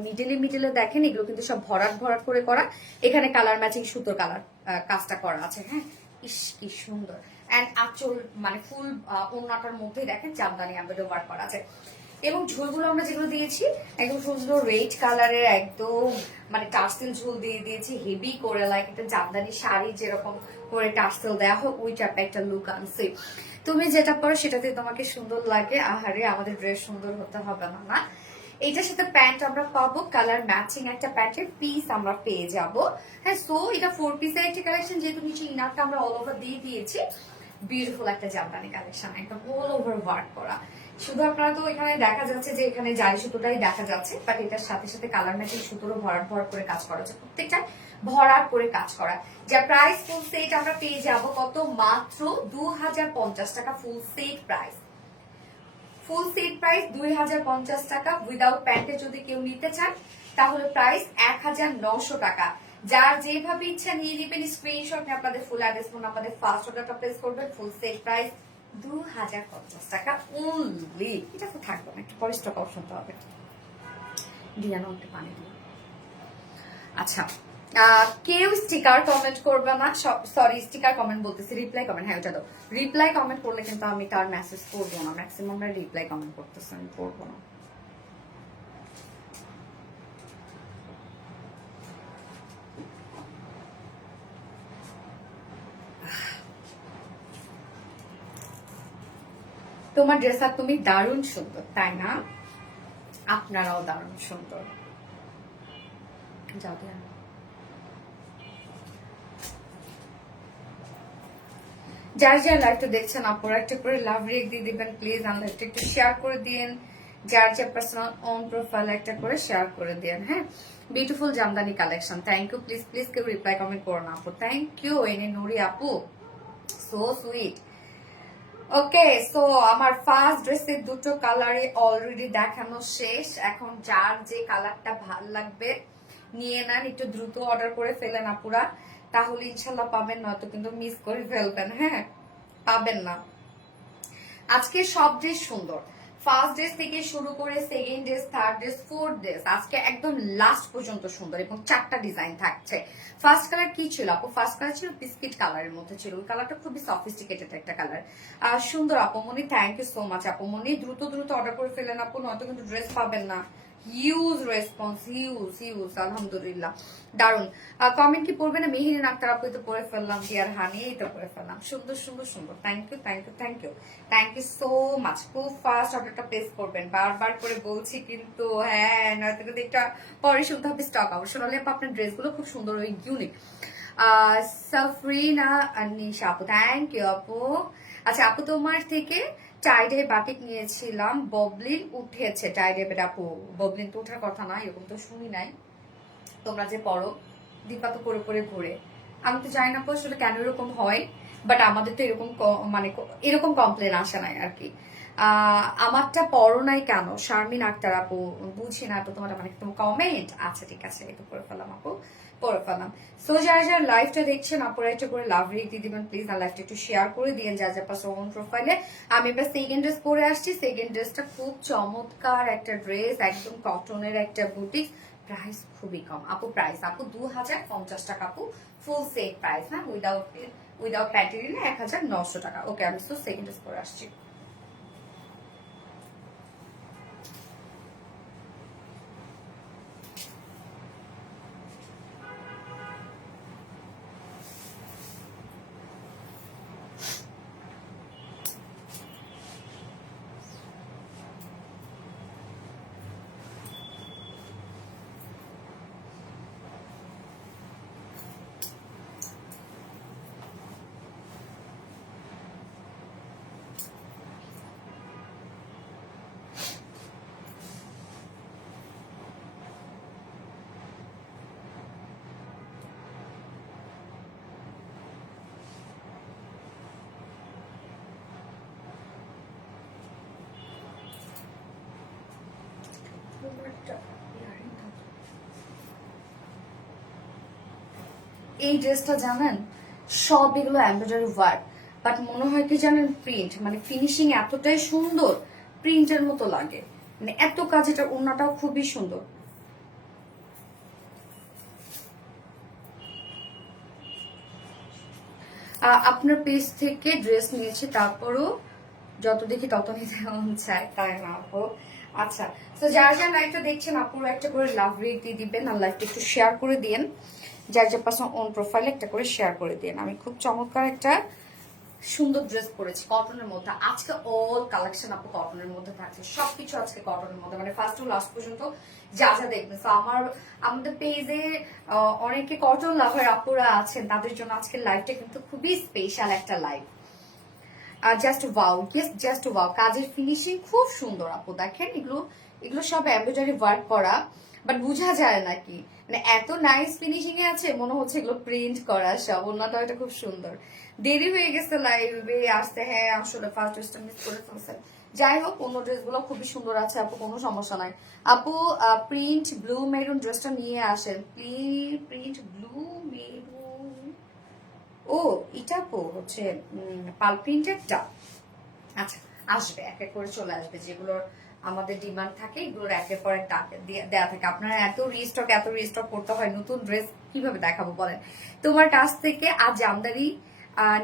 মিডলে দেখেন এগুলো কিন্তু সব ভরাট ভরাট করে করা। এখানে কালার ম্যাচিং সুতোর কালার কাজটা করা আছে। হ্যাঁ, ইস কি সুন্দর। এন্ড আঁচল মানে ফুল ওড়নাটার মধ্যে দেখেন জামদানি এমব্রয়ডারি ওয়ার্ক করা আছে এবং ঝুলগুলো আমরা যেগুলো দিয়েছি একদম সুন্দর রেড কালারের, একদম মানে টার্সেল ঝুল দিয়ে দিয়েছি হেভি করে, লাইক একটা জামদানি শাড়ি যেরকম করে টার্সেল দেওয়া হয় ওই টাইপের একটা লুক আনছে। তুমি যেটা পরো সেটাতে তোমাকে সুন্দর লাগে। আহারে আমাদের ড্রেস সুন্দর হতে হবে না? না, এইটার সাথে প্যান্ট আমরা পাবো, কালার ম্যাচিং একটা প্যান্টের পিস আমরা পেয়ে যাব। হ্যাঁ, সো এটা 4 পিসের একটা কালেকশন, যেহেতু নিচে ইনারটা আমরা অল ওভার দিয়ে দিয়েছি। বিউটিফুল একটা জামদানি কালেকশন, একদম অল ওভার ওয়ার্ক করা। শুধু আপনারা তো এখানে দেখা যাচ্ছে যে এখানে জারি সুতোটাই দেখা যাচ্ছে, বাট এটার সাথে সাথে কালার ম্যাচিং সুতোরও ভরাট ভরাট করে কাজ করা হচ্ছে, প্রত্যেকটা ভরাট করে কাজ করা। যা প্রাইস ফুল সেট আমরা পেয়ে যাব কত? মাত্র 2050 টাকা ফুল সেট প্রাইস। ফুল সেট প্রাইস 2050 টাকা। উইদাউট প্যান্টে যদি কেউ নিতে চান তাহলে প্রাইস 1900 টাকা। যার যেভাবে ইচ্ছা নিয়ে নেবেন, স্ক্রিনশট নিয়ে আপনাদের ফুল অ্যাড্রেস ফোন আপনাদের ফার্স্ট অর্ডারটা প্লেস করবেন। ফুল সেট প্রাইস 2050 টাকা অনলি। এটা তো থাকবে না, একটু পরে স্টক অপশন তো হবে। ডিয়ানো একটু পানি দিন। আচ্ছা, কেউ স্টিকার কমেন্ট করবে না, সরি স্টিকার কমেন্ট বলতেছি, রিপ্লাই কমেন্ট। হ্যাঁ ওটা দাও। রিপ্লাই কমেন্ট করলে কিন্তু আমি তার মেসেজ করবো না, ম্যাক্সিমাম রিপ্লাই কমেন্ট করতেছে, আমি করবো না। তোমার ড্রেস আর তুমি দারুণ সুন্দর, তাই না? আপনারাও দারুণ সুন্দর। যাও দিয়া। যার যার লাইভটা দেখছেন আপনারা একটা করে লাভ রেক দিয়ে দিবেন প্লিজ, আর লাইভটা একটু শেয়ার করে দিন। যার যে পার্সোনাল অন প্রোফাইল একটা করে শেয়ার করে দেন। হ্যাঁ, beautiful Jamdani collection. Thank you. Please please কেউ রিপ্লাই কমেন্ট করো না আপু। থ্যাংক ইউ এনে নুরি আপু, সো সুইট। ওকে, সো আমার ফার্স্ট ড্রেসের দুটো কালারে অলরেডি দেখানো শেষ। এখন যার যে কালারটা ভাল লাগবে নিয়ে নেন, একটু দ্রুত অর্ডার করে ফেলেন আপুরা, তাহলে ইনশাল্লাহ পাবেন, নয়তো কিন্তু মিস করে ফেলবেন। হ্যাঁ, পাবেন না। আজকে সব ড্রেস সুন্দর, ফার্স্ট ড্রেস থেকে শুরু করে second dress, third dress, fourth dress, আজকে একদম লাস্ট পর্যন্ত সুন্দর এবং 4টা ডিজাইন থাকছে। ফার্স্ট কালার কি ছিল আপু? ফার্স্ট কালার ছিল বিস্কিট কালারের মধ্যে ছিল, ওই কালারটা খুবই সফিস্টিকেটেড একটা কালার। সুন্দর আপুমনি, থ্যাংক ইউ সো মাচ আপুমনি। দ্রুত দ্রুত অর্ডার করে ফেলেন আপু, নয়তো কিন্তু ড্রেস পাবেন না। হিউজ রেসপন্স, হিউজ হিউজ, আলহামদুলিল্লাহ, দারুন। কমেন্ট কি পড়বে না? মেহেরিন আক্তার আপু তো পড়ে ফেললাম, ডিয়ার হানি এই তো পড়ে ফেললাম। সুন্দর সুন্দর সুন্দর, thank you thank you thank you thank you so much. খুব ফাস্ট অর্ডারটা প্লেস করবেন, বারবার করে বলছি কিন্তু। হ্যাঁ, নয়তো কিন্তু একটা পরে শুনতে হবে স্টক আউট। সোনালি আপু আপনার ড্রেসগুলো খুব সুন্দর, ওই ইউনিক। সাফরিনা নিশা আপু, থ্যাংক ইউ আপু। আচ্ছা আপু, তোমার থেকে টাইডে বাটিক নিয়েছিলাম, ববলিন উঠেছে। টাইডে আপু, ববলিন তো ওঠার কথা না, এরকম তো শুনি নাই। তোমরা যে পড়ো দীপা তো করে করে ঘুরে, আমি তো জানি না আসলে কেন এরকম হয়, বাট আমাদের তো এরকম মানে এরকম কমপ্লেন আসে নাই আর কি। আমারটা পড়ো নাই কেন? শারমিন আক্তার আপু, বুঝি না তো তোমার মানে তোমার কমেন্ট। আচ্ছা ঠিক আছে, একটু করে ফেলাম আপু, পড়ে ফেলাম। সো যারা যারা লাইভটা দেখছেন আপুরা একটা করে লাভ রেট দিয়ে দিবেন প্লিজ, আর লাইভটা একটু শেয়ার করে দিন যা যা পাশে অন প্রোফাইলে। আমি এবার সেকেন্ড ড্রেস পরে আসছি। সেকেন্ড ড্রেসটা খুব চমৎকার একটা ড্রেস, একদম কটনের একটা বুটিক, প্রাইস খুবই কম আপু। প্রাইস আপু 2050 টাকা আপু, ফুল সেট প্রাইস, হ্যাঁ, উইদাউট প্যাটেরিনে 1900 টাকা। ওকে, আমি তো সেকেন্ড ড্রেস পরে আসছি। এই ড্রেসটা জানেন, সব এগুলো এমব্রয়ডারি ওয়ার্ক, বাট মনে হয় কি জানেন, প্রিন্ট মানে ফিনিশিং এতটাই সুন্দর, প্রিন্টের মতো লাগে, মানে এত কাজ। এটা ওড়নাটাও খুবই সুন্দর। আপনার পেজ থেকে ড্রেস নিয়েছি, তারপরও যত দেখি তত নিতে মন চায়, তাই না আপু? আচ্ছা, তো যারা যারা লাইভটা দেখছেন আপুরা একটা করে লাভ রেট দিয়ে দিবেন, আর লাইভটা একটু শেয়ার করে দিন, যার যার পাশে অন প্রোফাইলে একটা করে শেয়ার করে দিন। আমি খুব চমৎকার একটা সুন্দর ড্রেস পরেছি কটনের মধ্যে। আজকে অল কালেকশন আপু কটনের মধ্যে থাকছে, সবকিছু আজকে কটনের মধ্যে, মানে ফার্স্ট টু লাস্ট পর্যন্ত যা যা দেখবেন। তো আমাদের পেজে অনেকে কটন লাভার আপুরা আছেন, তাদের জন্য আজকে লাইভটা কিন্তু খুবই স্পেশাল একটা live. Just wow, yes just wow, কাজের ফিনিশিং খুব সুন্দর আপু। দেখেন এগুলো এগুলো সব এমব্রয়ডারি ওয়ার্ক করা, বাট বোঝা যায় নাকি, মানে এত নাইস ফিনিশিং এ আছে, মনে হচ্ছে এগুলো প্রিন্ট করা সব। ওনাটা এটা খুব সুন্দর। দেরি হয়ে গেছে লাইভে আসতে, হ্যাঁ আসলে ফার্স্ট ড্রেসটা মিস করে ফেলছেন। যাই হোক, অন্য ড্রেসগুলো খুবই সুন্দর আছে আপু, কোনো সমস্যা নাই। আপু প্রিন্ট ব্লু মেরুন ড্রেসটা নিয়ে আসেন প্লিজ, প্রিন্ট ব্লু মেরুন। ও এটা তো হচ্ছে পাল প্রিন্টেডটা। আচ্ছা, আসবে এক এক করে চলে আসবে, যেগুলোর আমাদের ডিমান্ড থাকে এগুলোর একের পর এক দেয়া থাকে। আপনারা এত রিস্টক করতে হয়, নতুন ড্রেস কিভাবে দেখাবো বলেন? তোমার কাছ থেকে আজ জামদানি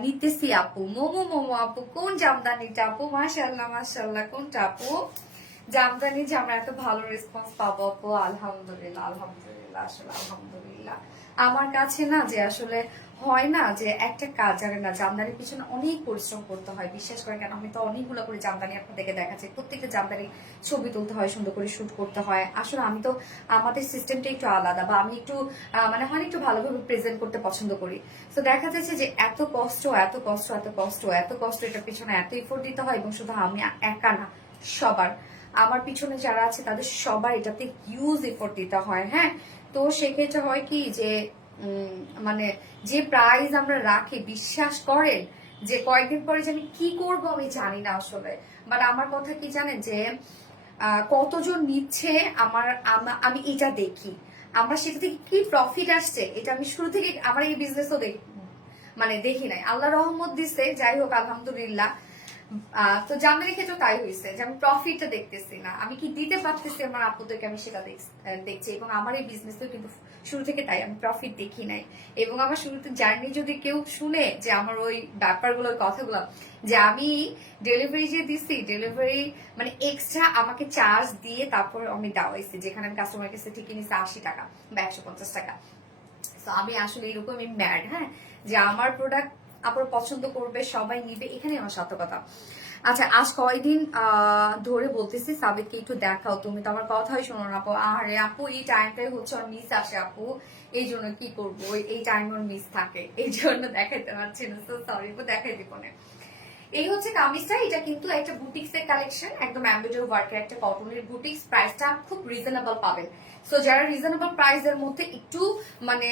নিতেছি আপু। মোমো মোমো আপু, কোন জামদানিটা আপু? মাশাআল্লাহ মাশাআল্লাহ, কোনটা আপু জামদানি যে আমরা এত ভালো রেসপন্স পাবো আপু? আলহামদুলিল্লাহ আলহামদুলিল্লাহ, আসলে আলহামদুলিল্লাহ। আমার কাছে না যে আসলে হয় না যে একটা কাজ জানে না, জামদানির পিছনে অনেক পরিশ্রম করতে হয়, বিশ্বাস করে। কেন, আমি তো অনেকগুলো করে জামদানি আপনাদেরকে দেখাচ্ছি, প্রত্যেকটা জামদানি ছবি তুলতে হয়, সুন্দর করে শুট করতে হয়। আসলে আমি তো, আমাদের সিস্টেমটা একটু আলাদা, বা আমি একটু মানে হয় একটু ভালোভাবে প্রেজেন্ট করতে পছন্দ করি। তো দেখা যাচ্ছে যে এত কষ্ট এত কষ্ট এত কষ্ট এত কষ্ট, এটার পিছনে এত এফোর্ট দিতে হয়, এবং শুধু আমি একা না, সবার, আমার পিছনে যারা আছে তাদের সবার এটাতে হিউজ এফোর্ট দিতে হয়। হ্যাঁ, তো সেক্ষেত্রে হয় কি যে মানে যে প্রাইস আমরা রাখি, বিশ্বাস করেন যে কয়েকদিন পরে যে আমি কি করব আমি জানি না আসলে। বাট আমার কথা কি জানেন যে কতজন নিচ্ছে আমি এটা দেখি, আমরা সেটা থেকে কি প্রফিট আসছে এটা আমি শুরু থেকে আমার এই বিজনেসও দেখি, মানে দেখি নাই। আল্লাহ রহমত দিছে, যাই হোক আলহামদুলিল্লাহ। তো জামের ক্ষেত্রে তাই হয়েছে যে আমি প্রফিটটা দেখতেছি না, আমি কি দিতে পারতেছি আমার আপুদেরকে, আমি সেটা দেখছি। এবং আমার এই বিজনেসও কিন্তু শুরু থেকে তাই, আমি প্রফিট দেখি নাই। এবং আমার শুরুতে জার্নি যদি কেউ শুনে যে আমার ওই ব্যাপারগুলো, ওই কথাগুলো, যে আমি ডেলিভারি যে দিচ্ছি, ডেলিভারি মানে এক্সট্রা আমাকে চার্জ দিয়ে তারপর আমি দেওয়াইছি, যেখানে আমি কাস্টমার কাছে ঠিকই নিচ্ছি 80 টাকা বা 150 টাকা। তো আমি আসলে এরকমই ম্যাড, হ্যাঁ, যে আমার প্রোডাক্ট আপনার পছন্দ করবে, সবাই নিবে, এখানে আমার সার্থকতা। আচ্ছা, আজ কয়দিন ধরে বলতেছি সাবিতকে একটু দেখাও, তুমি তো আমার কথাই শোনো না আপু। আরে আপু এই টাইমটাই হচ্ছে ওর মিস আসে আপু, এই জন্য কি করবো, এই টাইম ওর মিস থাকে, এই জন্য দেখাইতে পারছি না। সো সরি, দেখাই দিব না। এই হচ্ছে কামিজটা, এটা কিন্তু একটা বুটিক্স এর কালেকশন, একদম এমব্রয়ডারি ওয়ার্কের একটা কটনের বুটিক্স। প্রাইসটা খুব রিজনেবল পাবেন। সো যারা রিজনেবল প্রাইসের মধ্যে একটু মানে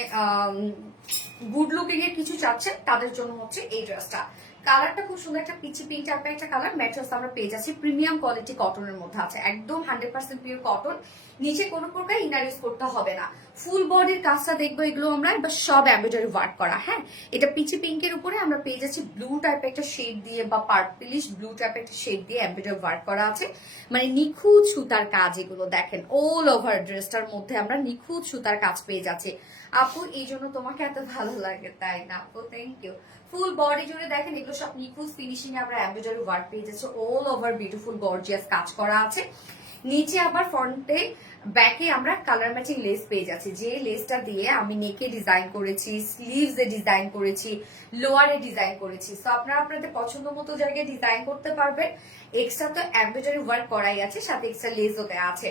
গুড লুকিং এর কিছু চাচ্ছেন তাদের জন্য হচ্ছে এই ড্রেসটা। কালারটা খুব সুন্দর, একটা পিচি পিঙ্ক টাইপের একটা কালার। ম্যাটেরিয়ালস আমরা পেয়ে যাচ্ছি প্রিমিয়াম কোয়ালিটি কটনের মধ্যে আছে, একদম 100% পিওর কটন। নিচে কোনো প্রকার ইনার ইউজ করতে হবে না। ফুল বডির কাজটা দেখবো এগুলো আমরা এবার সব এমব্রয়ডারি ওয়ার্ক করা। হ্যাঁ, এটা পিচি পিঙ্কের উপরে আমরা পেয়ে যাচ্ছি ব্লু টাইপের একটা শেড দিয়ে বা পার্পলিশ ব্লু টাইপের একটা শেড দিয়ে এমব্রয়ডারি ওয়ার্ক করা আছে। মানে নিখুঁত সুতার কাজ, এগুলো দেখেন অল ওভার ড্রেসটার মধ্যে আমরা নিখুঁত সুতার কাজ পেয়ে যাচ্ছি। আপু এই জন্য তোমাকে এত ভালো লাগে, তাই না আপু? Thank you. ফুল বডি জুড়ে দেখেন এগুলো সব নিখুঁত ফিনিশিং এ আমরা এমব্রয়ডারি ওয়ার্ক পেয়ে যাচ্ছে, অল ওভার বিউটিফুল গর্জিয়াস কাজ করা আছে। নিচে আবার ফ্রন্টে ব্যাকে আমরা কালার ম্যাচিং লেস পেয়ে যাচ্ছি, যে লেসটা দিয়ে আমি নেকে ডিজাইন করেছি, স্লিভস এ ডিজাইন করেছি, লোয়ারে ডিজাইন করেছি। সো আপনারা আপনাদের পছন্দ মতো জায়গায় ডিজাইন করতে পারবেন। এক্সট্রা তো এমব্রয়ডারি ওয়ার্ক করাই আছে, সাথে এক্সট্রা লেসও দেওয়া আছে।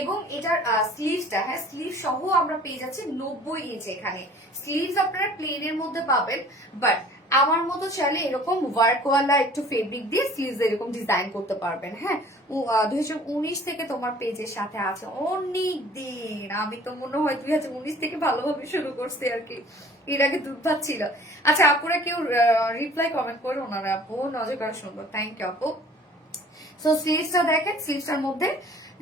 এবং এটার স্লিভসটা, হ্যাঁ, স্লিভ সহ আমরা পেয়ে যাচ্ছি 90 ইঞ্চ। এখানে স্লিভস আপনারা প্লেনের মধ্যে পাবেন, বাট আমার মতো চাইলে এরকম ওয়ার্কওয়ালা একটু ফেব্রিক দিয়ে স্লিভস এরকম ডিজাইন করতে পারবেন। হ্যাঁ, 2019 থেকে তোমার পেজের সাথে আছে অনেক দিন, আমি তো মনে হয় 2019 থেকে ভালোভাবে শুরু করছি আর কি, এর আগে দুর্ভাগ ছিল। আচ্ছা, আপুরা কেউ রিপ্লাই কমেন্ট করে ওনারা, আপু নজর করা সুন্দর, থ্যাংক ইউ আপু। সো স্লিভসটা দেখেন, স্লিভসটার মধ্যে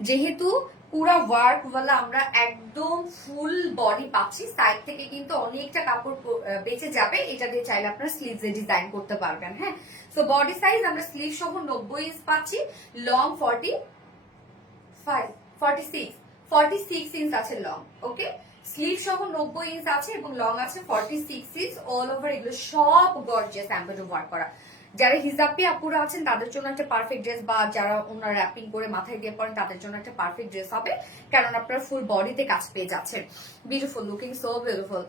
যেহেতু পুরা ওয়ার্ক ওয়ালা আমরা একদম ফুল বডি পাচ্ছি, সাইড থেকে কিন্তু অনেকটা কাপড় বেঁচে যাবে, এটা দিয়ে চাইলে আপনারা স্লিভস এ ডিজাইন করতে পারবেন। হ্যাঁ, সো বডি সাইজ আমরা স্লিভ সহ 90 ইঞ্চ পাচ্ছি, লং 46 ইঞ্চ আছে লং। ওকে, স্লিভ সহ 90 ইঞ্চ আছে এবং লং আছে 46 ইঞ্চ। অল ওভার এগুলো সব গর্জিয়াস এমব্রয়ডারি ওয়ার্ক করা। যারা হিজাবি আপুরা আছেন তাদের জন্য একটা পারফেক্ট ড্রেস, বা যারা ওনার র্যাপিং করে মাথায় দিয়ে পড়েন তাদের জন্য একটা পারফেক্ট ড্রেস হবে, কারণ আপনারা ফুল বডিতে কাজ পেয়ে যাচ্ছেন। Beautiful, looking so beautiful.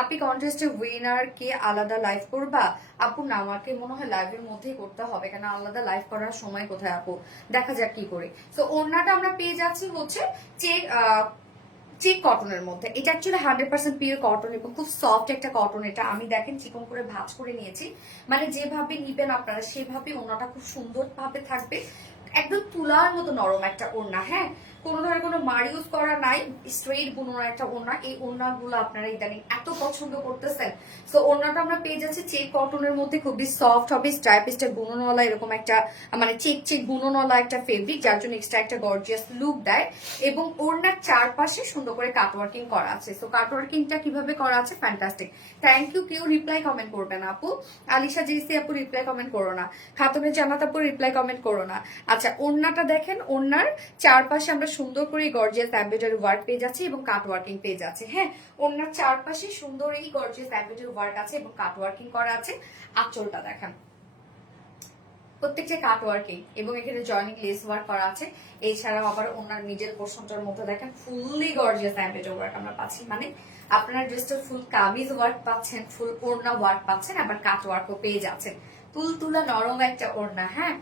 আপনি কন্টেস্টে উইনার কে আলাদা লাইভ করবা? আপু না, আমাকে মনে হয় লাইভের মধ্যেই করতে হবে, কেন আলাদা লাইভ করার সময় কোথায় আপু, দেখা যাক কি করে। সো ওড়নাটা আমরা পেয়ে যাচ্ছি হচ্ছে চেক কটনের মধ্যে। এটা অ্যাকচুয়ালি 100% পিওর কটন এবং খুব সফট একটা কটন। এটা আমি দেখেন চিকন করে ভাঁজ করে নিয়েছি, মানে যেভাবে নিবেন আপনারা সেভাবে ওড়নাটা খুব সুন্দর ভাবে থাকবে, একদম তুলার মতো নরম একটা ওড়না। হ্যাঁ, কোনো ধরনের কোনো মার ইউজ করা নাই, স্ট্রেট বুনোর একটা ওড়না। এই ওড়নাগুলো আপনারা ইদানিং এত পছন্দ করতেছেন। সো ওড়নাটা আমরা পেয়ে যাচ্ছি চেক কটনের মধ্যে, খুবই সফট হবে, স্ট্রাইপ স্ট্রাইপ বুননওয়ালা এরকম একটা মানে চেক বুননওয়ালা একটা ফেব্রিক, যার জন্য এক্সট্রা একটা গর্জিয়াস লুক দেয়। এবং ওড়নার চারপাশে সুন্দর করে কাটওয়ার্কিং করা আছে। সো কাটওয়ার্কিংটা কিভাবে করা আছে, ফ্যান্টাস্টিক। Thank you. কেউ রিপ্লাই কমেন্ট করবে না আপু। আলিশা জেসি আপু রিপ্লাই কমেন্ট করো না, খাতুনের জামাত আপু রিপ্লাই কমেন্ট করো না। আচ্ছা, ওড়নাটা দেখেন, ওড়নার চারপাশে আমরা সুন্দর করে গর্জিয়াস এমব্রয়ডারি ওয়ার্ক পেয়ে যাচ্ছি এবং কাট ওয়ার্কিং পেয়ে যাচ্ছে। হ্যাঁ, ওড়নার চারপাশে সুন্দর এই গর্জিয়াস এমব্রয়ডারি ওয়ার্ক আছে এবং কাট ওয়ার্কিং করা আছে। আঁচলটা দেখেন, প্রত্যেকটা কাট ওয়ার্কিং এবং এখানে জয়নিং লেস ওয়ার্ক করা আছে। এছাড়াও আবার ওনার মিডল পোর্শনটার মধ্যে দেখেন ফুললি গর্জিয়াস এমব্রয়ডারি ওয়ার্ক আমরা পাচ্ছি, মানে আপনারা ড্রেসটা ফুল কামিজ ওয়ার্ক পাচ্ছেন, ফুল ওড়না ওয়ার্ক পাচ্ছেন, আবার কাট ওয়ার্কও পেয়ে যাচ্ছেন। তুলতুলা নরম একটা ওড়না। হ্যাঁ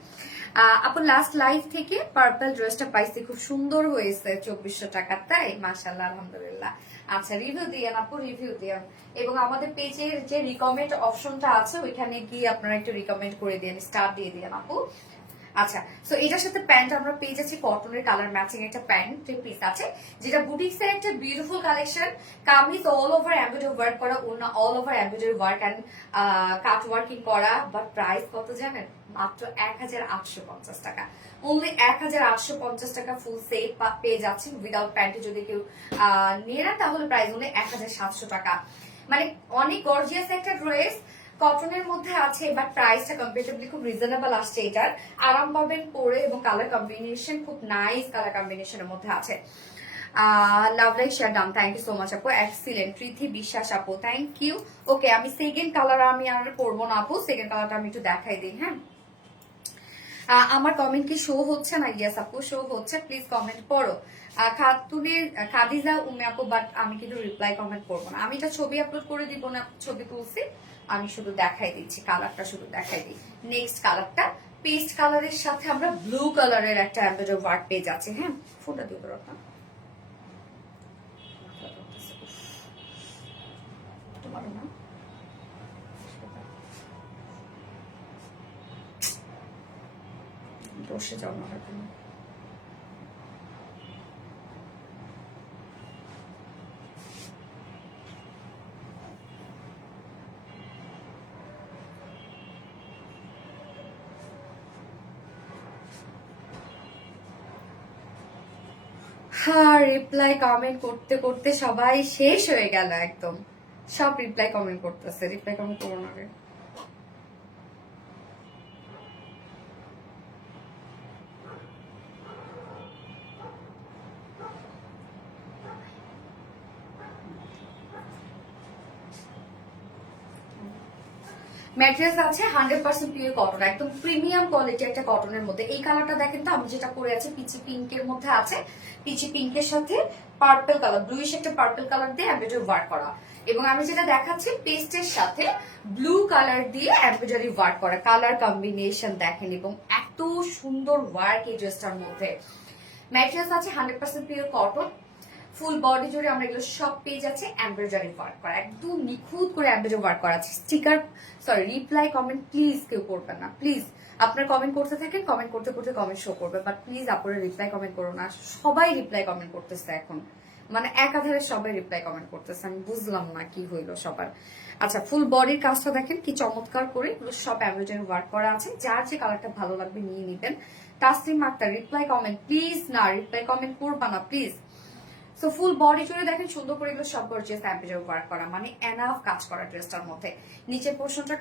আপু, লাস্ট লাইভ থেকে পার্পল ড্রেসটা পাইছি, খুব সুন্দর হয়েছে, 2400 টাকা, তাই? মাশাআল্লাহ, আলহামদুলিল্লাহ। আচ্ছা, রিভিউ দিয়েন আপু, রিভিউ দিয়েন। এবং আমাদের পেজের যে রিকমেন্ড অপশনটা আছে ওইখানে গিয়ে আপনারা একটু রিকমেন্ড করে দিন, স্টার দিয়ে দিন আপু। আচ্ছা, সো এটার সাথে প্যান্ট আমরা পেয়ে যাচ্ছি কটনের কালার ম্যাচিং একটা প্যান্ট পিস আছে, যেটা বুটিক্স এর একটা beautiful collection. Kameez all over embroidery work করা, ওনা all over embroidery work and cut working করা। বাট প্রাইস কত জানেন? মাত্র 1850 টাকা। অনলি 1850 টাকা ফুল সেট পেয়ে যাচ্ছেন উইদাউট প্যান্টে। যদি কেউ নিয়ে নেন তাহলে প্রাইস অনলি 1700 টাকা। মানে অনেক গর্জিয়াস একটা ড্রেস, কটনের মধ্যে আছে, বাট প্রাইসটা কম্পারেটিভলি খুব রিজনেবল আসছে। এটার আরাম পাবেন পরে, এবং কালার কম্বিনেশন খুব নাইস কালার কম্বিনেশনের মধ্যে আছে। Love like share done, thank you so much আপু, এক্সিলেন্ট। প্রীতি বিশ্বাস আপু, থ্যাংক ইউ। ওকে, আমি সেকেন্ড কালার আমি আর পরবো না আপু, সেকেন্ড কালারটা আমি একটু দেখাই দিই। হ্যাঁ, আমার কমেন্ট কি শো হচ্ছে না? ইয়েস আপু, শো হচ্ছে, প্লিজ কমেন্ট পড়ো। খাতুনের খাদিজা উম্মে আপু, বাট আমি কিন্তু রিপ্লাই কমেন্ট করবো না। আমি এটা ছবি আপলোড করে দিব না, ছবি তুলছি, আমি শুধু দেখাই দিচ্ছি, কালারটা শুধু দেখাই দিই। নেক্সট কালারটা পেস্ট কালারের সাথে আমরা ব্লু কালারের একটা এমব্রয়ডারি ওয়ার্ক পেয়ে যাচ্ছি। হ্যাঁ, ফোনটা দিয়ে দেবো না, তোমারও না, বসে যাও না তুমি। হ্যাঁ, রিপ্লাই কমেন্ট করতে করতে সবাই শেষ হয়ে গেল একদম। সব রিপ্লাই কমেন্ট করতেছে, রিপ্লাই কমেন্ট করবো না রে। ম্যাটেরিয়ালস আছে 100% পিওর কটন, একদম প্রিমিয়াম কোয়ালিটি একটা কটনের মধ্যে। এই কালারটা দেখেন তো, আমি যেটা পরে আছি পিচি পিঙ্কের মধ্যে আছে, পিচি পিঙ্কের সাথে পার্পল কালার, ব্লুইশ একটা পার্পল কালার দিয়ে এমব্রয়ডারি ওয়ার্ক করা। এবং আমি যেটা দেখাচ্ছি পেস্টের সাথে ব্লু কালার দিয়ে এমব্রয়ডারি ওয়ার্ক করা। কালার কম্বিনেশন দেখেন, এবং এত সুন্দর ওয়ার্ক এই ড্রেসটার মধ্যে। ম্যাটেরিয়ালস আছে 100% পিওর কটন, ফুল বডি জুড়ে আমরা এগুলো সব পেয়ে যাচ্ছে এমব্রয়ডারি ওয়ার্ক করা, একদম নিখুঁত করে এমব্রয়ডারি ওয়ার্ক করা আছে। Sticker sorry reply comment please কেউ করবেন না, প্লিজ। আপনার কমেন্ট করতে থাকেন, কমেন্ট করতে করতে কমেন্ট শো করবে, বাট প্লিজ আপনারা রিপ্লাই কমেন্ট করো না। সবাই রিপ্লাই কমেন্ট করতেছে এখন, মানে একাধারে সবাই রিপ্লাই কমেন্ট করতেছে, আমি বুঝলাম না কি হইলো সবার। আচ্ছা, ফুল বডির কাজটা দেখেন কি চমৎকার করে, এগুলো সব এমব্রয়ডারি ওয়ার্ক করা আছে। যার যে কালারটা ভালো লাগবে নিয়ে নিবেন। Taslim Akter, reply comment please না, রিপ্লাই কমেন্ট করবা না প্লিজ। সো ফুল বডি জুড়ে দেখেন সুন্দর করে এগুলো সব গর্জিয়াস এমব্রয়ডারি ওয়ার্ক করা, মানে এনাফ কাজ করা ড্রেসটার মধ্যে। নিচের পোর্শনটা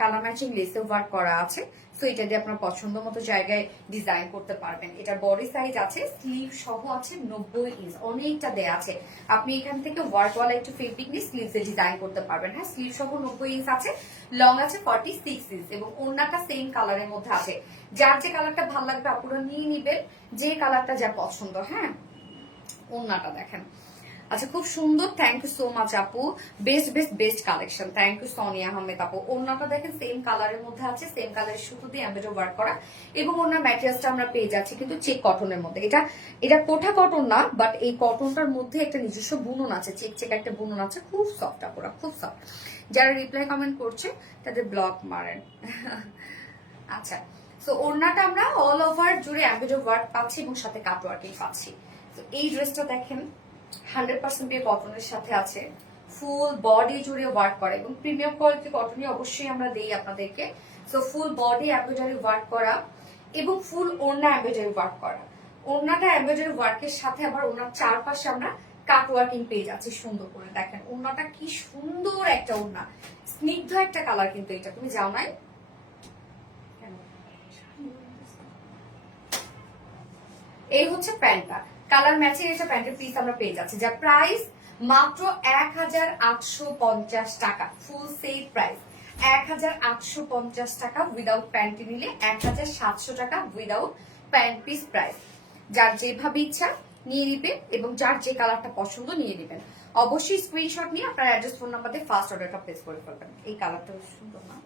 কালার ম্যাচিং লেসে ওয়ার্ক করা আছে। সো এটা দিয়ে আপনার পছন্দ মতো জায়গায় ডিজাইন করতে পারবেন। এটা বডি সাইজ আছে, স্লিভ সহ আছে 90 ইঞ্চ, অনেকটা দেয়া আছে। আপনি এখান থেকে ওয়ার্ক ওয়ালা একটু ফেব্রিক নিয়ে স্লিভসে ডিজাইন করতে পারবেন। হ্যাঁ, স্লিভ সহ 90 ইঞ্চ আছে, লং আছে 46 ইঞ্চ, এবং ওড়নাটা সেম কালারের মধ্যে আছে। যার যে কালারটা ভালো লাগবে আপনারা নিয়ে নিবেন, যে কালারটা যা পছন্দ। হ্যাঁ, ওড়নাটা দেখেন, আচ্ছা খুব সুন্দর, থ্যাংক ইউ সো মাচ আপু, best best best collection, thank you Sonia Ahmed আপু। ওড়নাটা দেখেন সেম কালারের মধ্যে আছে, সেম কালারের সুতো দিয়ে এমব্রয়ডারি ওয়ার্ক করা, এবং ওড়নার ম্যাটেরিয়ালসটা আমরা পেয়ে যাচ্ছি কিন্তু চেক কটনের মধ্যে। এটা কোঠা কটন না, বাট এই কটনটার মধ্যে একটা নিজস্ব বুনন আছে, চেক চেক একটা বুনন আছে, খুব সফট আপুরা, খুব সফট। যারা রিপ্লাই কমেন্ট করছে তাদের ব্লক মারেন। আচ্ছা, সো ওড়নাটা আমরা অল ওভার জুড়ে এমব্রয়ডারি ওয়ার্ক পাচ্ছি এবং সাথে কাট ওয়ার্কিং পাচ্ছি। এই ড্রেসটা দেখেন 100% পিওর কটনের সাথে আছে, ফুল বডি জুড়ে ওয়ার্ক করা, এবং প্রিমিয়াম কোয়ালিটি কটনই অবশ্যই আমরা দেই আপনাদেরকে। So full body embroidery work করা এবং ফুল ওড়না এমব্রয়ডারি ওয়ার্ক করা। ওড়নাটা এমব্রয়ডারি ওয়ার্কের সাথে আবার ওড়নার চারপাশে আমরা কাট ওয়ার্কিং পেয়ে যাচ্ছি সুন্দর করে। দেখেন ওড়নাটা কি সুন্দর একটা ওড়না, স্নিগ্ধ একটা কালার, কিন্তু এটা তুমি যাও নাই। এই হচ্ছে প্যান্টটা, কালার ম্যাচিং একটা প্যান্টের পিস আমরা পেয়ে যাচ্ছি, যার প্রাইস মাত্র 1850 টাকা। ফুল সেট প্রাইস 1850 টাকা, উইদাউট প্যান্ট নিলে 1700 টাকা উইদাউট প্যান্ট পিস প্রাইস। যার যেভাবে ইচ্ছা নিয়ে নিবেন, এবং যার যে কালারটা পছন্দ নিয়ে নিবেন। অবশ্যই স্ক্রিনশট নিয়ে আপনার অ্যাড্রেস ফোন নাম্বার দিয়ে ফার্স্ট অর্ডারটা প্লেস করে ফেলবেন। এই কালারটা সুন্দর না,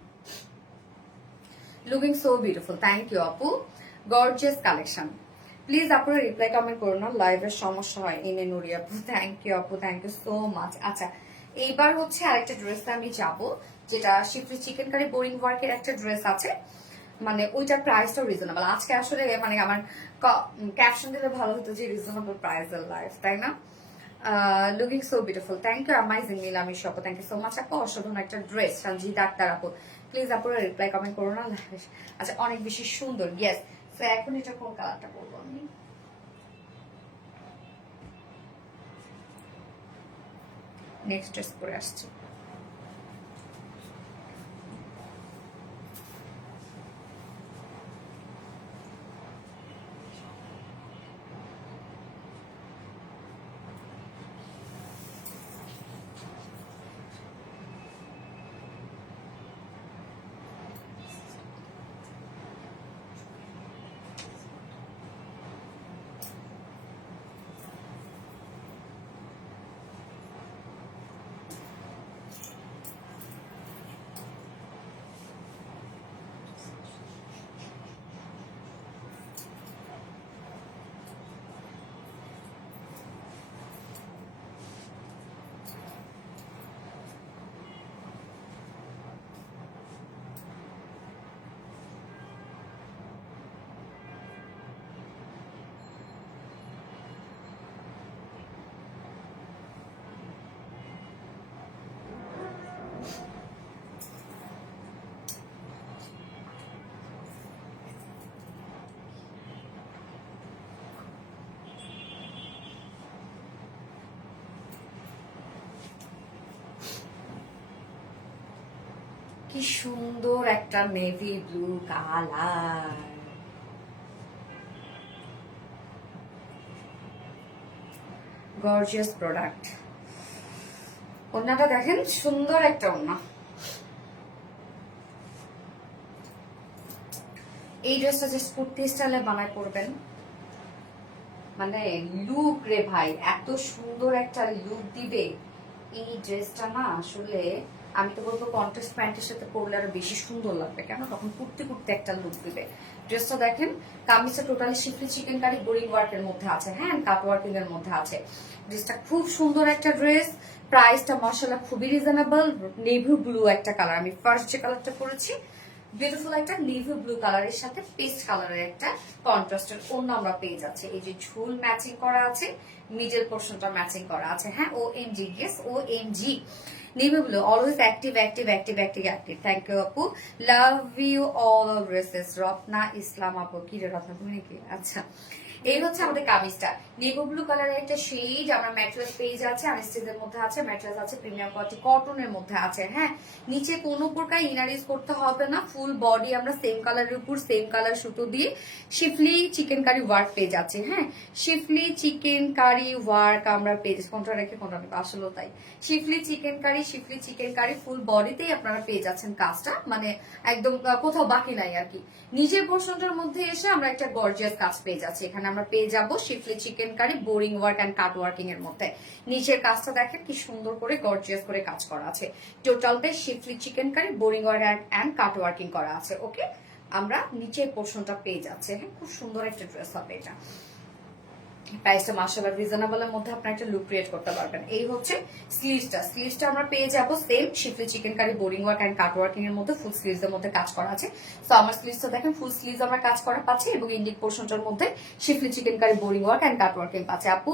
looking so beautiful, thank you আপু, গর্জিয়াস কালেকশন। প্লিজ আপনারা রিপ্লাই কমেন্ট করুন না, লাইভের সমস্যা হয়। এনে নুরি আপু, থ্যাংক ইউ আপু, থ্যাংক ইউ সো মাচ। আচ্ছা, এইবার হচ্ছে আরেকটা ড্রেসে আমি যাব, যেটা শিফরি চিকেন কারি বোরিং ওয়ার্কের একটা ড্রেস আছে। মানে ওইটার প্রাইসটাও রিজনেবল। আজকে আসলে মানে আমার ক্যাপশন দিলে ভালো হতো যে রিজনেবল প্রাইসের লাইফ, তাই না? Looking so beautiful, thank you amazing Nilami shop, thank you so much আপু। অসাধারণ একটা ড্রেস সঞ্জিত আক্তার আপু, প্লিজ আপুরা রিপ্লাই কমেন্ট করো না। আচ্ছা, অনেক বেশি সুন্দর, ইয়েস। তো এখন এটা কোন কালারটা বলবো আমি? নেক্সট ড্রেস পরে আসছি। কি সুন্দর একটা navy blue colour, gorgeous product. ওড়নাটা দেখেন, সুন্দর একটা ওড়না। এই ড্রেসটা জাস্ট কুর্তি স্টাইলে বানায় পরবেন, মানে লুক রে ভাই, এত সুন্দর একটা লুক দিবে এই ড্রেসটা না। আসলে আমি তো বলবো কন্ট্রাস্ট প্যান্টের সাথে পরলে আরো বেশি সুন্দর লাগবে, কেন তখন কুর্তি কুর্তি একটা লুক দিবে। ড্রেসটা দেখেন, কামিজটা টোটালি শিফলি চিকেন কারি বোরিং ওয়ার্কের মধ্যে আছে, হ্যাঁ, কাট ওয়ার্কিং এর মধ্যে আছে। ড্রেসটা খুব সুন্দর একটা ড্রেস, প্রাইসটা মাশাআল্লাহ খুবই রিজনেবল। নেভি ব্লু একটা কালার, আমি ফার্স্ট যে কালারটা পরেছি বিউটিফুল একটা নেভি ব্লু কালারের সাথে পেস্ট কালারের একটা কন্ট্রাস্টের ওড়না আমরা পেয়ে যাচ্ছে। এই যে ঝুল ম্যাচিং করা আছে, মিডল পোর্শনটা ম্যাচিং করা আছে, হ্যাঁ। O M G, yes, O M G. Navy blue, always active active active active active. Thank you আপু, love you all dresses. Ratna Islam আপু, কি রে রত্না, তুমি নাকি? আচ্ছা, এই হচ্ছে আমাদের কামিজটা, নেভি ব্লু কালারের একটা শেড। আমরা ম্যাট্রেস পেজ আছে, আনস্টিচের মধ্যে আছে, ম্যাট্রেস আছে প্রিমিয়াম কোয়ালিটি কটনের মধ্যে আছে, হ্যাঁ। নিচে কোনো প্রকার ইনার ইউজ করতে হবে না, ফুল বডি আমরা সেম কালারের উপর সেম কালার সুতো দিয়ে শিফলি চিকেন কারি ওয়ার্ক পেয়ে যাচ্ছে, হ্যাঁ। শিফলি চিকেন কারি ওয়ার্ক আমরা পেয়ে, কোনটা রেখে কোনটা নেবো, আসলে তাই। শিফলি চিকেন কারি ফুল বডিতেই আপনারা পেয়ে যাচ্ছেন কাজটা, মানে একদম কোথাও বাকি নাই আর কি। নিজের পোর্শনটার মধ্যে এসে আমরা একটা গর্জিয়াস কাজ পেয়ে যাচ্ছি। এখানে আমরা পেয়ে যাবো schiffli chikankari boring work and cut working এর মধ্যে। নিচের কাজটা দেখেন কি সুন্দর করে গর্জিয়াস করে কাজ করা আছে। টোটালটা schiffli chikankari boring work and cut working করা আছে, ওকে। আমরা নিচের পোর্শনটা পেয়ে যাচ্ছে, হ্যাঁ, খুব সুন্দর একটা ড্রেস হবে এটা। প্রাইসটা মাশাআল্লাহ রিজনেবলের মধ্যে আপনি একটা লুক ক্রিয়েট করতে পারবেন। এই হচ্ছে স্লিভসটা আমরা পেয়ে যাব সেম শিফলি chikankari boring work and cut working এর মধ্যে, ফুল স্লিভস এর মধ্যে কাজ করা আছে। সো আমার স্লিভসটা দেখেন, ফুল স্লিভস আমরা কাজ করা পাচ্ছি এবং ইন্ডিক পোর্শনটার মধ্যে schiffli chikankari boring work and cut working পাচ্ছে। আপু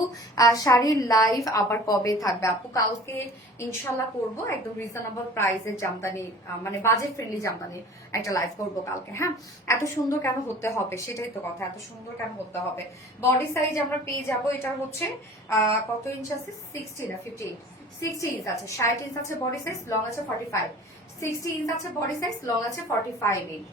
শাড়ির লাইভ আবার কবে থাকবে? আপু কালকে ইনশাল্লাহ করব, একদম রিজনেবল প্রাইসের জামদানি, মানে বাজেট ফ্রেন্ডলি জামদানি একটা লাইভ করব কালকে, হ্যাঁ। এত সুন্দর কেন হতে হবে, সেটাই তো কথা, এত সুন্দর কেন হতে হবে। বডি সাইজ আমরা পেয়ে যাবো, এটা হচ্ছে কত ইঞ্চ আছে, 60 না 50, 60 ইঞ্চ আছে, 60 ইঞ্চ আছে বডি সাইজ, লং আছে 45, 60 ইঞ্চ আছে বডি সাইজ, লং আছে 45 ইঞ্চ।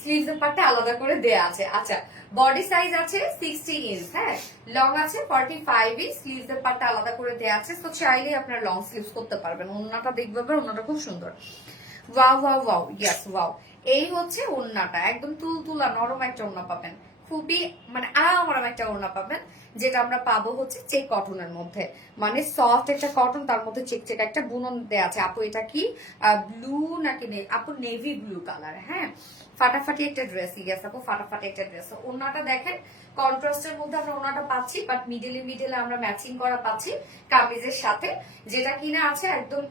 স্লিভস এর পার্টটা আলাদা করে দেয়া আছে। আচ্ছা, বডি সাইজ আছে 60 ইঞ্চ, হ্যাঁ, লং আছে 45 ইঞ্চ, স্লিভস এর পার্টটা আলাদা করে দেয়া আছে। তো চাইলেই আপনারা লং স্লিভস করতে পারবেন। ওন্নাটা দেখবেন, ওন্নাটা খুব সুন্দর, wow wow wow, yes wow. এই হচ্ছে ওন্নাটা, একদম তুলতুলা নরম একটা ওন্না পাবেন, খুবই মানে আরাম একটা ওড়না পাবেন, যেটা আমরা পাবো হচ্ছে চেক কটনের মধ্যে, মানে সফট একটা কটন, তার মধ্যে চেক চেক একটা বুনন দেওয়া আছে। আপু এটা কি ব্লু নাকি আপু? নেভি ব্লু কালার, হ্যাঁ। ফাটাফাটি একটা ড্রেস, ইয়েস আপু, ফাটাফাটি একটা ড্রেস। ওড়নাটা দেখেন, কন্ট্রাস্টের মধ্যে আমরা ওড়নাটা পাচ্ছি, বাট মিডলে আমরা ম্যাচিং করা পাচ্ছি কামিজের সাথে, যেটা কিনা আছে একদম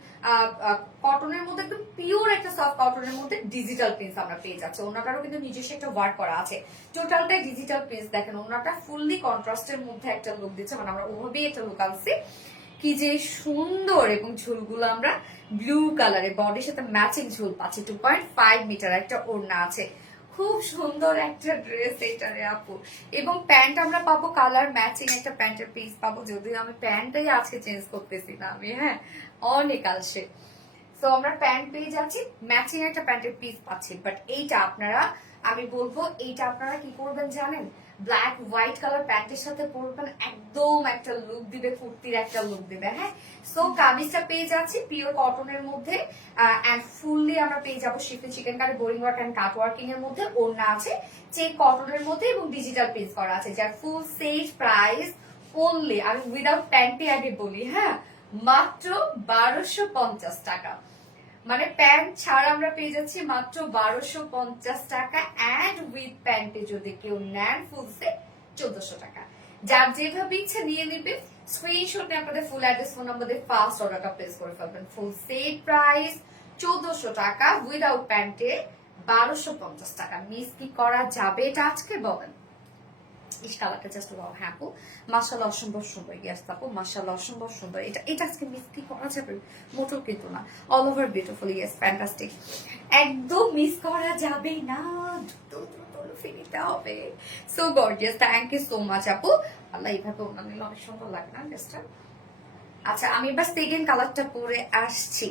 কটনের মধ্যে একদম পিওর একটা সফট কটনের মধ্যে ডিজিটাল প্রিন্স আমরা পেয়ে যাচ্ছি। ওনাটারও কিন্তু নিজস্ব একটা ওয়ার্ক করা আছে, টোটালটাই ডিজিটাল প্রিন্স। দেখেন ওনাটা ফুললি কন্ট্রাস্টের মধ্যে একটা লুক দিচ্ছে, মানে আমরা ওভাবেই একটা লুক আনছি। কি যে সুন্দর, এবং ঝুলগুলো আমরা ব্লু কালারে বডির সাথে ম্যাচিং ঝুল পাচ্ছি। 2.5 মিটার একটা ওড়না আছে, খুব সুন্দর একটা ড্রেস এটা রে আপু। এবং প্যান্ট আমরা পাবো কালার ম্যাচিং একটা প্যান্টের পিস পাবো, যদিও আমি প্যান্টটাই আজকে চেঞ্জ করতেছি না আমি, হ্যাঁ অনেক আলসে। তো আমরা প্যান্ট পেয়ে যাচ্ছি, ম্যাচিং একটা প্যান্টের পিস পাচ্ছি। বাট এইটা আপনারা, আমি বলবো এইটা আপনারা কি করবেন জানেন, ব্ল্যাক হোয়াইট কালার প্যান্টের সাথে পরবেন, একদম একটা লুক দিবে, কুর্তির একটা লুক দিবে। হ্যাঁ, সো কামিজটা পেয়ে যাচ্ছি পিওর কটনের মধ্যে এন্ড ফুললি আমরা পেয়ে যাবো chiffon chikankari boring work and cut working এর মধ্যে। ওড়না আছে চেক কটনের মধ্যে এবং ডিজিটাল প্রিন্ট করা আছে, যার ফুল সেজ প্রাইস অনলি, আমি উইদাউট প্যান্টে আগে বলি, হ্যাঁ মাত্র 1250 টাকা। মানে প্যান্ট ছাড়া আমরা পেয়ে যাচ্ছি মাত্র 1250 টাকা, এন্ড উইথ প্যান্টে যদি কেউ নেন ফুল সেট 1400 টাকা। যার যেভাবে ইচ্ছা নিয়ে নিবে, স্ক্রিনশট নিয়ে আপনাদের ফুল অ্যাড্রেস ফোন নাম্বার দিয়ে ফার্স্ট অর্ডারটা প্লেস করে ফেলবেন। ফুল সেট প্রাইস 1400 টাকা, উইদাউট প্যান্টে 1250 টাকা। মিস কি করা যাবে এটা আজকে বলেন? এই কালারটা জাস্ট ওয়াও। হ্যাঁ আপু মাশাআল্লাহ অসম্ভব সুন্দর। ইয়েস আপু মাশাআল্লাহ অসম্ভব সুন্দর। এটা এটা আজকে মিস কি করা যাবে? মোটেও কিন্তু না, all over beautiful. Yes fantastic, একদম মিস করা যাবে না, দ্রুত ফিনিতে হবে। So gorgeous, thank you so much আপু। আল্লাহ এইভাবে ওনা নিলে অনেক সুন্দর লাগে না ড্রেসটা। আচ্ছা আমি এবার সেকেন্ড কালারটা পরে আসছি।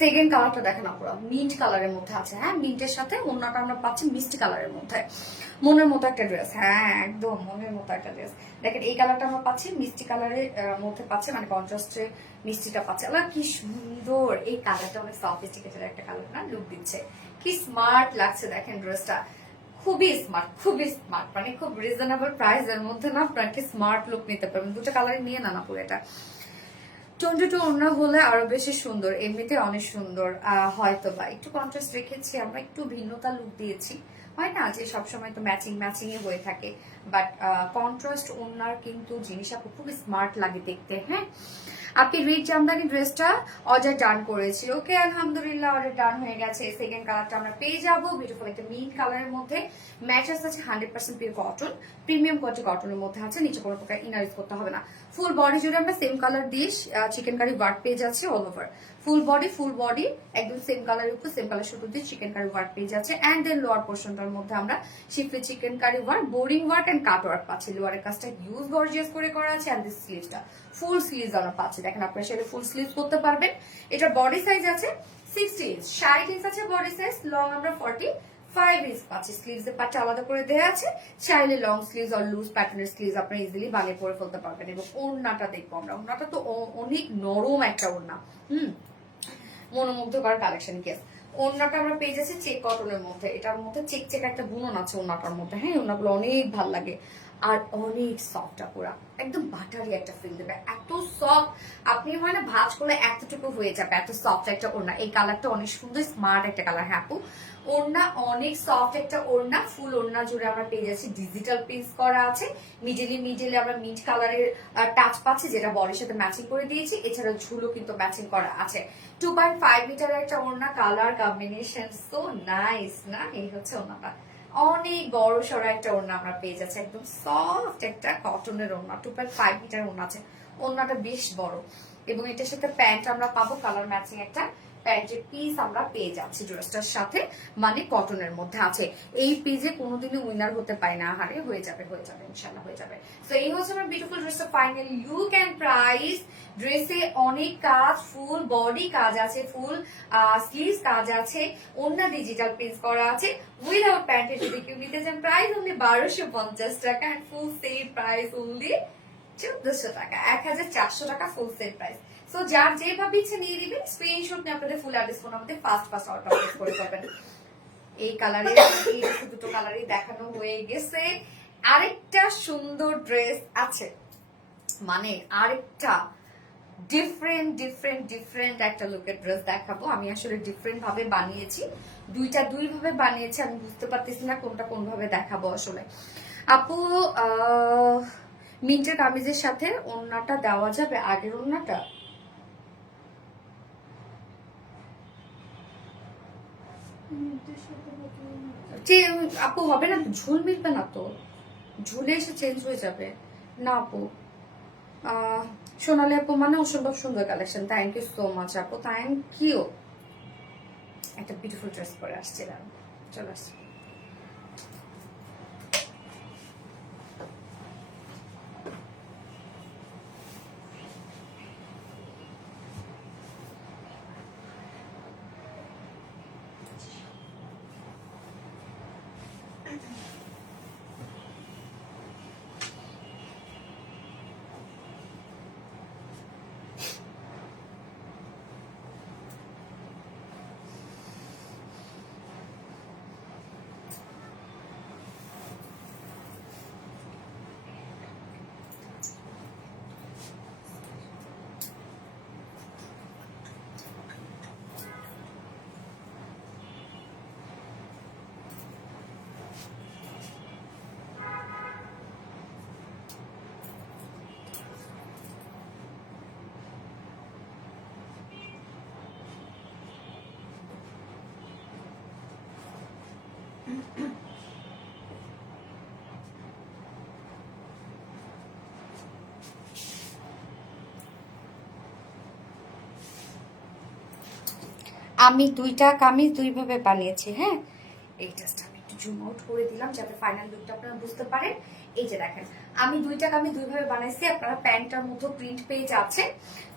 সেকেন্ড কালারটা দেখেন আপুরা, মিন্ট কালারের মধ্যে আছে। হ্যাঁ মিন্টের সাথে ওড়নাটা আমরা পাচ্ছি মিষ্টি কালারের মধ্যে, মনের মতো একটা ড্রেস। হ্যাঁ একদম মনের মতো একটা ড্রেস। দেখেন এই কালারটা আমরা পাচ্ছি মিষ্টি কালারের মধ্যে পাচ্ছি, মানে কন্ট্রাস্টে মিষ্টিটা পাচ্ছে। আল্লাহ কি সুন্দর, এই কালারটা অনেক সফিস্টিকেটেড একটা কালার না, লুক দিচ্ছে, কি স্মার্ট লাগছে দেখেন ড্রেসটা। খুবই স্মার্ট, খুবই স্মার্ট, মানে খুব রিজনেবল প্রাইস এর মধ্যে না আপনার কি স্মার্ট লুক নিতে পারবেন। দুটো কালারে নিয়ে না পুরো এটা টন্টুটো ওড়না হলে আরো বেশি সুন্দর, এমনিতে অনেক সুন্দর। হয়তো বা একটু কন্ট্রাস্ট রেখেছি আমরা, একটু ভিন্নতা লুক দিয়েছি, হয় না যে সবসময় তো ম্যাচিং ম্যাচিং এ হয়ে থাকে, বাট কন্ট্রাস্ট ওড়নার কিন্তু জিনিস আপু খুব স্মার্ট লাগে দেখতে। হ্যাঁ আপনি রিচ জামদানি ড্রেসটা অর্ডার ডান করেছি, ওকে আলহামদুলিল্লাহ অর্ডার ডান হয়ে গেছে। সেকেন্ড কালারটা আমরা পেয়ে যাবো বিউটিফুল একটা মিন্ট কালারের মধ্যে, ম্যাচেস আছে 100% পিওর কটন, প্রিমিয়াম কোয়ালিটি কটনের মধ্যে আছে, নিচে কোনো প্রকার ইনার ইউজ করতে হবে না। ফুল বডি জুড়ে আমরা সেম কালার দিয়ে চিকেন কারি ওয়ার্ক পেয়ে যাচ্ছে অল ওভার। ফুল বডি একদম সেম কালারের উপর সেম কালার সুতো দিয়ে চিকেন কারি ওয়ার্ক পেয়ে যাচ্ছে, এন্ড দেন লোয়ার পোর্শনটার মধ্যে আমরা শিফটে chikankari work boring work and cut work পাচ্ছি। লোয়ারের কাজটা ইউজ গর্জিয়াস করে করা আছে, এন্ড দিস স্লিভসটা ফুল স্লিভস আমরা পাচ্ছি। দেখেন আপনারা সেটা ফুল স্লিভস করতে পারবেন। এটার বডি সাইজ আছে 60 ইঞ্চ, 60 ইঞ্চ আছে বডি সাইজ, লং আমরা 45 ইঞ্চ পাচ্ছি। স্লিভস এর পার্টটা আলাদা করে দেওয়া আছে, চাইলে লং স্লিভস আর লুজ প্যাটার্নের স্লিভস আপনারা ইজিলি বানিয়ে পরে ফেলতে পারবেন। এবং ওড়নাটা দেখবো আমরা, ওড়নাটা তো অনেক নরম একটা ওড়না, মনোমুগ্ধকর কালেকশন। কেস ওড়নাটা আমরা পেয়ে যাচ্ছি চেক কটনের মধ্যে, এটার মধ্যে চেক চেক একটা বুনন আছে ওড়নাটার মধ্যে। হ্যাঁ ওড়নাগুলো অনেক ভাল লাগে, আর অনেক সফট পুরা, একদম বাটারি একটা ফিল দেবে, এত সফট আপনি মানে ভাঁজ করলে এতটুকু হয়ে যাবে, এত সফট একটা ওড়না। এই কালারটা অনেক সুন্দর স্মার্ট একটা কালার। হ্যাঁ আপু ওড়না অনেক সফট একটা ওড়না, ফুল ওড়না জুড়ে আমরা পেয়ে যাচ্ছি ডিজিটাল প্রিন্ট করা আছে, মিডলে আমরা মিন্ট কালারের টাচ পাচ্ছি, যেটা বডির সাথে ম্যাচিং করে দিয়েছি। এছাড়া ঝুলো কিন্তু ম্যাচিং করা আছে। 2.5 মিটারের একটা ওড়না, কালার কম্বিনেশন সো নাইস না। এই হচ্ছে ওড়নাটা, অনেক বড় সড়ো একটা ওড়না আমরা পেয়ে যাচ্ছি, একদম সফট একটা কটনের ওড়না, 2.5 মিটার ওড়না আছে, ওড়নাটা বেশ বড়। এবং এটার সাথে প্যান্ট আমরা পাবো কালার ম্যাচিং একটা প্যান্টের পিস আমরা পেয়ে যাচ্ছি ড্রেসটার সাথে, মানে কটনের মধ্যে আছে। এই পিজে কোনোদিনই উইনার হতে পারে না, হারে হয়ে যাবে ইনশাল্লাহ হয়ে যাবে। তো এই হচ্ছে আমার বিউটিফুল ড্রেসের ফাইনাল লুক এন্ড প্রাইস। ড্রেসে অনেক কাজ, ফুল বডি কাজ আছে, ফুল স্লিভস কাজ আছে, ওন্না ডিজিটাল প্রিন্ট করা আছে, উইদাউট প্যান্টে যদি কেউ নিতে চান প্রাইস অনলি 1250 টাকা, and full set price only 1400 টাকা, 1400 টাকা ফুল সেট প্রাইস। সো যার যেভাবে ইচ্ছে নিয়ে দিবেন, স্ক্রিনশট নিয়ে আপনাদের ফুল অ্যাড্রেস ফোন আমাদের ফাস্ট অর্ডার করে পাবেন। এই কালারে এই দুটো কালারই দেখানো হয়ে গেছে। আরেকটা সুন্দর ড্রেস আছে, মানে আরেকটা ডিফারেন্ট একটা লুকের ড্রেস দেখাবো। আমি আসলে ডিফারেন্ট ভাবে বানিয়েছি, দুই ভাবে বানিয়েছি, আমি বুঝতে পারতেছি না কোনটা কোন ভাবে দেখাবো আসলে। আপু মিন্টের কামিজের সাথে ওড়নাটা দেওয়া যাবে, আগের ওড়নাটা? আপু হবে না, ঝুল মিলবে না তো, ঝুলে এসে চেঞ্জ হয়ে যাবে না আপু। সোনালী আপু মানে অসম্ভব সুন্দর collection, thank you so much আপু, থ্যাংক ইউ। একটা বিউটিফুল ড্রেস পরে আসছিলাম, চলে আসছি। আমি দুইটা কামিজ দুইভাবে বানিয়েছি, হ্যাঁ। এই জাস্ট আমি একটু জুম আউট করে দিলাম যাতে ফাইনাল লুকটা আপনারা বুঝতে পারেন। এই যে দেখেন, আমি দুইটা কামিজ দুইভাবে বানাইছি, আপনারা প্যান্টটার মতো প্রিন্ট পেয়ে যাচ্ছেন।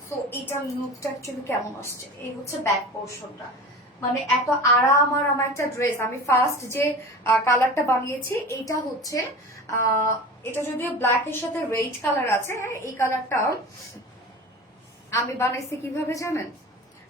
সো এটার লুকটা অ্যাকচুয়ালি কেমন আসছে, এই হচ্ছে ব্যাক পোর্শনটা, মানে এত আরাম আর আমার একটা ড্রেস। আমি ফার্স্ট যে কালারটা বানিয়েছি এইটা হচ্ছে এটা যদিও ব্ল্যাক এর সাথে রেড কালার আছে, হ্যাঁ। এই কালারটা আমি বানাইছি কিভাবে জানেন,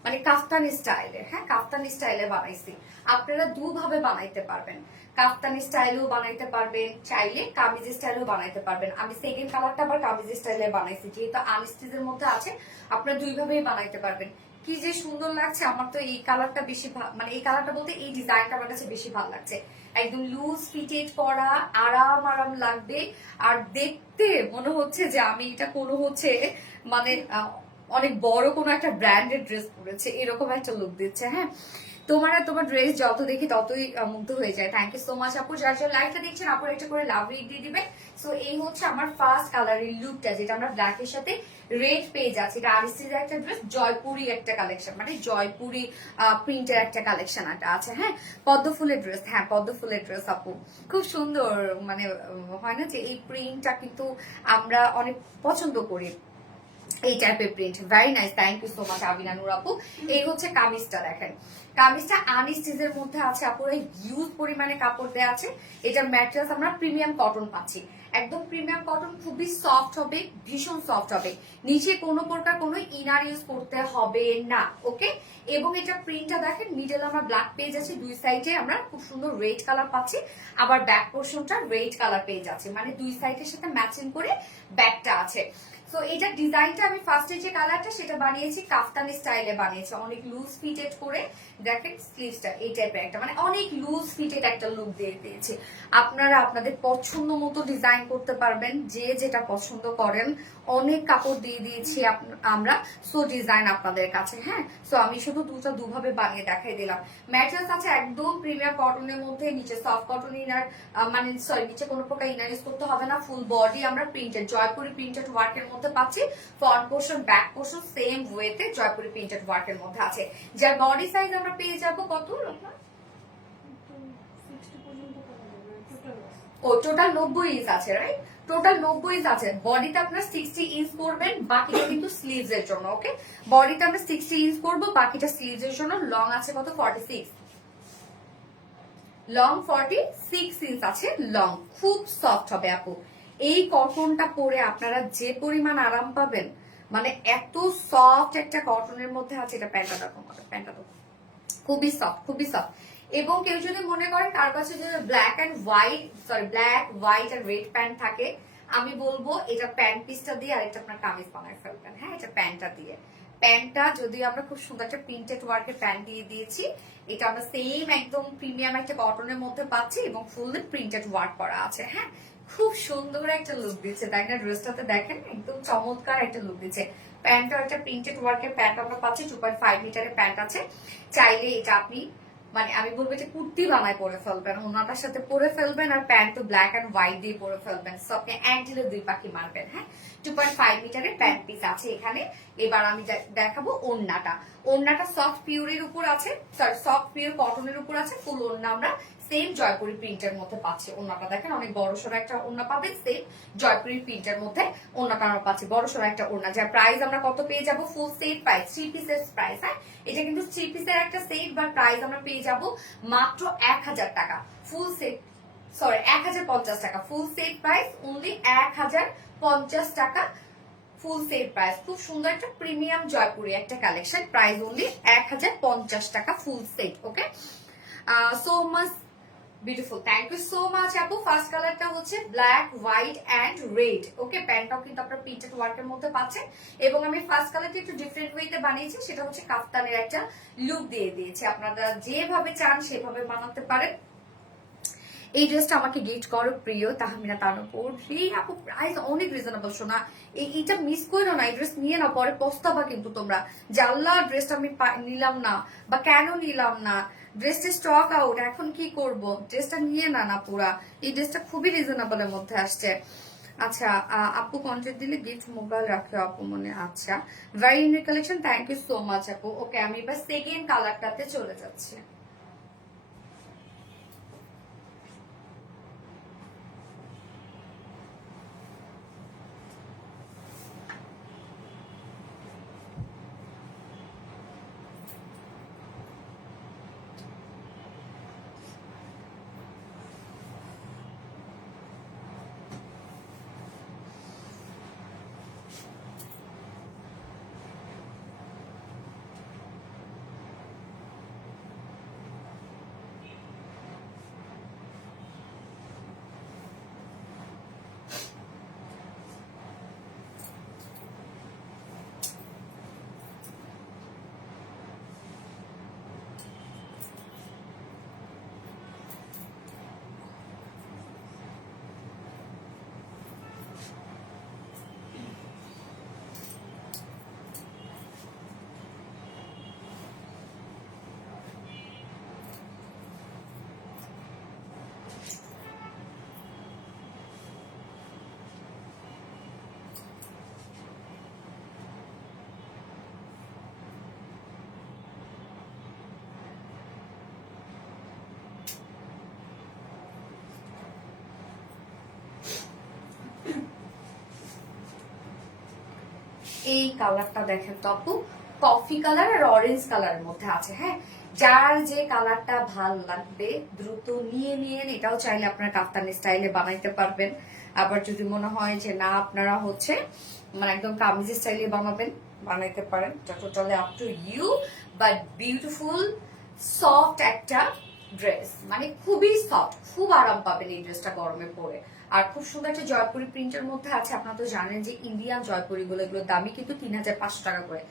মানে কাফতানি স্টাইলে, হ্যাঁ, কাফতানি স্টাইলে বানাইছি। আপনারা দুভাবে বানাইতে পারবেন, কাফতানি স্টাইলেও বানাইতে পারবেন, চাইলে কামিজ স্টাইলেও বানাইতে পারবেন। আমি সেকেন্ড কালারটা আবার কামিজ স্টাইলে বানাইছি, যেহেতু আনস্টিচের মধ্যে আছে, আপনারা দুইভাবেই বানাইতে পারবেন। কি যে সুন্দর লাগছে, আমার তো এই কালারটা বেশি, মানে এই কালারটা বলতে এই ডিজাইনটা আমার কাছে বেশি ভালো লাগছে। একদম লুজ ফিটেড করা, আরাম লাগবে, আর দেখতে মনে হচ্ছে যে আমি এটা কোনো হচ্ছে মানে অনেক বড় কোনো একটা ব্র্যান্ডেড ড্রেস পরেছে, এরকম একটা লুক দিচ্ছে, হ্যাঁ। তোমার ড্রেস যত দেখি ততই মুগ্ধ হয়ে যায়। থ্যাংক ইউ সো মাচ আপু, যার যার লাইকটা দেখছেন আপুর একটা করে লাভ রেট দিয়ে দিবে। সো এই হচ্ছে আমার ফার্স্ট কালারের লুকটা, যেটা আমরা ব্ল্যাক এর সাথে রেড পেয়ে যাচ্ছি। এটা আরিসির একটা ড্রেস, জয়পুরি একটা কালেকশন, মানে জয়পুরি প্রিন্টের একটা কালেকশন একটা আছে, হ্যাঁ। পদ্ম ফুলের ড্রেস, হ্যাঁ পদ্ম ফুলের ড্রেস আপু, খুব সুন্দর, মানে হয় না যে এই প্রিন্টটা কিন্তু আমরা অনেক পছন্দ করি, এই টাইপের print, very nice, thank you so much Abina Noor আপু। এই হচ্ছে কামিজটা, দেখেন কামিজটা আনস্টিচের মধ্যে আছে আপুরা, হিউজ পরিমাণে কাপড় দেওয়া আছে। এটার ম্যাটেরিয়ালস আমরা প্রিমিয়াম কটন পাচ্ছি, একদম প্রিমিয়াম কটন, খুবই সফট হবে, ভীষণ সফট হবে, নিচে কোনো প্রকার কোনো ইনার ইউজ করতে হবে না, ওকে। এবং এটা প্রিন্টটা দেখেন, মিডল আমরা ব্ল্যাক পেজ আছে, দুই সাইডে আমরা খুব সুন্দর রেড কালার পাচ্ছি, আবার ব্যাক পোর্শনটা রেড কালার পেজ আছে, মানে দুই সাইডের সাথে ম্যাচিং করে ব্যাকটা আছে। সো এটা ডিজাইনটা আমি ফার্স্টে যে কালারটা সেটা বানিয়েছি কাফতানি স্টাইলে বানিয়েছি, অনেক লুজ ফিটেড করে, দেখেন স্লিভসটা এই টাইপের একটা, মানে অনেক লুজ ফিটেড একটা লুক দিয়ে দিয়েছি। আপনারা আপনাদের পছন্দ মতো ডিজাইন করতে পারবেন, যে যেটা পছন্দ করেন, অনেক কাপড় দিয়ে দিয়েছি আমরা, সো ডিজাইন আপনাদের কাছে। হ্যাঁ, সো আমি শুধু দুভাবে বানিয়ে দেখাই দিলাম। ম্যাটেরিয়ালস আছে একদম প্রিমিয়াম কটনের মধ্যে, নিচে সফট কটন ইনার, মানে সরি নিচে কোনো প্রকার ইনার ইউজ করতে হবে না। ফুল বডি আমরা প্রিন্টেড জয়পুরি প্রিন্টেড ওয়ার্কের মধ্যে পাচ্ছি। Front portion back portion same ওয়েতে জয়পুরি প্রিন্টেড ওয়ার্কের মধ্যে আছে। যার বডি সাইজ আমরা পেয়ে যাবো কত, ও টোটাল 90 ইঞ্চ আছে, রাইট? টোটাল 90 ইঞ্চ আছে। বডিতে আপনার 60 ইঞ্চ করবেন, বাকিটা কিন্তু স্লিভস এর জন্য। ওকে, বডিতে আমরা 60 ইঞ্চ করব, বাকিটা স্লিভস এর জন্য। লং আছে কত, 46, লং 46 ইঞ্চ আছে লং। খুব সফট হবে আপু। এই কটনটা পরে আপনারা যে পরিমাণ আরাম পাবেন, মানে এত সফট একটা কটনের মধ্যে আছে। এটা প্যান্টটা দেখো, প্যান্টটা দেখো, খুবই সফট, খুবই সফট। এবং কেউ যদি মনে করেন কার কাছে যে black and white, sorry black white আর রেড প্যান্ট থাকে, আমি বলবো এটা প্যান্ট পিসটা দিয়ে আরেকটা আপনার কামিজ বানায় ফেলবেন। হ্যাঁ, এটা প্যান্টটা দিয়ে, প্যান্টটা যদি আমরা খুব সুন্দর একটা প্রিন্টেড ওয়ার্কের প্যান্ট দিয়ে দিয়েছি, এটা আমরা সেম একদম প্রিমিয়াম একটা কটনের মধ্যে পাচ্ছি এবং ফুললি প্রিন্টেড ওয়ার্ক করা আছে। হ্যাঁ, খুব সুন্দর একটা লুক দিচ্ছে, তাই না? ড্রেসটাতে দেখেন একদম চমৎকার একটা লুক দিচ্ছে। প্যান্টটা একটা প্রিন্টেড ওয়ার্কের প্যান্ট আমরা পাচ্ছি, 2.5 মিটারের প্যান্ট আছে। চাইলে এটা আপনি, মানে আমি বলবো যে কুর্তি বানায় পরে ফেলবেন, ওনাটার সাথে পরে ফেলবেন, আর প্যান্ট তো ব্ল্যাক অ্যান্ড হোয়াইট দিয়ে পরে ফেলবেন। সো আপনি এক ঢিলে দুই পাখি মারবেন। হ্যাঁ, 2.5 মিটারের প্যান্ট পিস আছে এখানে। এবার আমি দেখাবো ওড়নাটা। ওড়নাটা সফট পিওরের উপর আছে, সরি সফট পিওর কটনের উপর আছে। ফুল ওড়না আমরা সেম জয়পুরি প্রিন্টের মধ্যে পাচ্ছি। ওড়নাটা দেখেন অনেক বড় সড়ো একটা ওড়না পাবেন, সেম জয়পুরি প্রিন্টের মধ্যে ওড়নাটা আমরা পাচ্ছি, বড় সড়ো একটা ওড়না। যার প্রাইস আমরা কত পেয়ে যাবো, ফুল সেট প্রাইস 3 পিসের প্রাইস। হ্যাঁ, এটা কিন্তু 3 পিসের একটা সেট, বা প্রাইস আমরা পেয়ে যাব মাত্র 1000 টাকা। ফুল সেট, সরি 1050 টাকা। ফুল সেট প্রাইস অনলি 1050 টাকা। Full set price. খুব সুন্দর একটা প্রিমিয়াম জয়পুরি একটা কালেকশন, প্রাইস অনলি 1050 টাকা full set. Okay, so much beautiful, thank you so much আপু। ফার্স্ট কালারটা হচ্ছে black white and red. Okay, প্যান্টটাও কিন্তু আপনার প্রিন্টেড ওয়ার্কের মধ্যে পাচ্ছেন। এবং আমি ফার্স্ট কালারটা একটু ডিফারেন্ট ওয়েতে বানিয়েছি, সেটা হচ্ছে কাফতানের একটা লুক দিয়ে দিয়েছি। আপনারা যেভাবে চান সেভাবে বানাতে পারেন। এই ড্রেসটা আমাকে গিফট করো প্রিয় তাহমিনা তানপুর। এই আপু প্রাইস অনেক রিজনেবল, শোনা এইটা মিস করো না। এই ড্রেস নিয়ে না, পরে পস্তাবা কিন্তু তোমরা, জানলা ড্রেসটা আমি নিলাম না, বা কেন নিলাম না, ড্রেসটা স্টক আউট, এখন কি করব। ড্রেসটা নিয়ে না না পুরা। এই ড্রেসটা খুবই রিজনেবলের মধ্যে আসছে। আচ্ছা, আপু কন্ট্রাক্ট দিলে গিফট মোবাইল রাখে আপু মনে। আচ্ছা, very unique collection, thank you so much আপু। ওকে, আমি এবার সেকেন্ড কালারটাতে চলে যাচ্ছি। এই কালারটা দেখেন তো আপু, কফি কালার আর অরেঞ্জ কালারের মধ্যে আছে। হ্যাঁ, যার যে কালারটা ভাল লাগবে দ্রুত নিয়ে নিয়েন। এটাও চাইলে আপনারা কাফতানি স্টাইলে বানাইতে পারবেন। আবার যদি মনে হয় যে না আপনারা হচ্ছে মানে একদম কামিজ স্টাইলে বানাইতে পারেন। এটা totally up to you, but beautiful soft একটা ড্রেস, মানে খুবই সফট, খুব আরাম পাবেন এই ড্রেসটা গরমে পরে। আর খুব সুন্দর একটা জয়পুরি প্রিন্টের মধ্যে আছে। আপনারা তো জানেন যে ইন্ডিয়ান জয়পুরি এগুলোর দামই কিন্তু 3500 টাকা করে।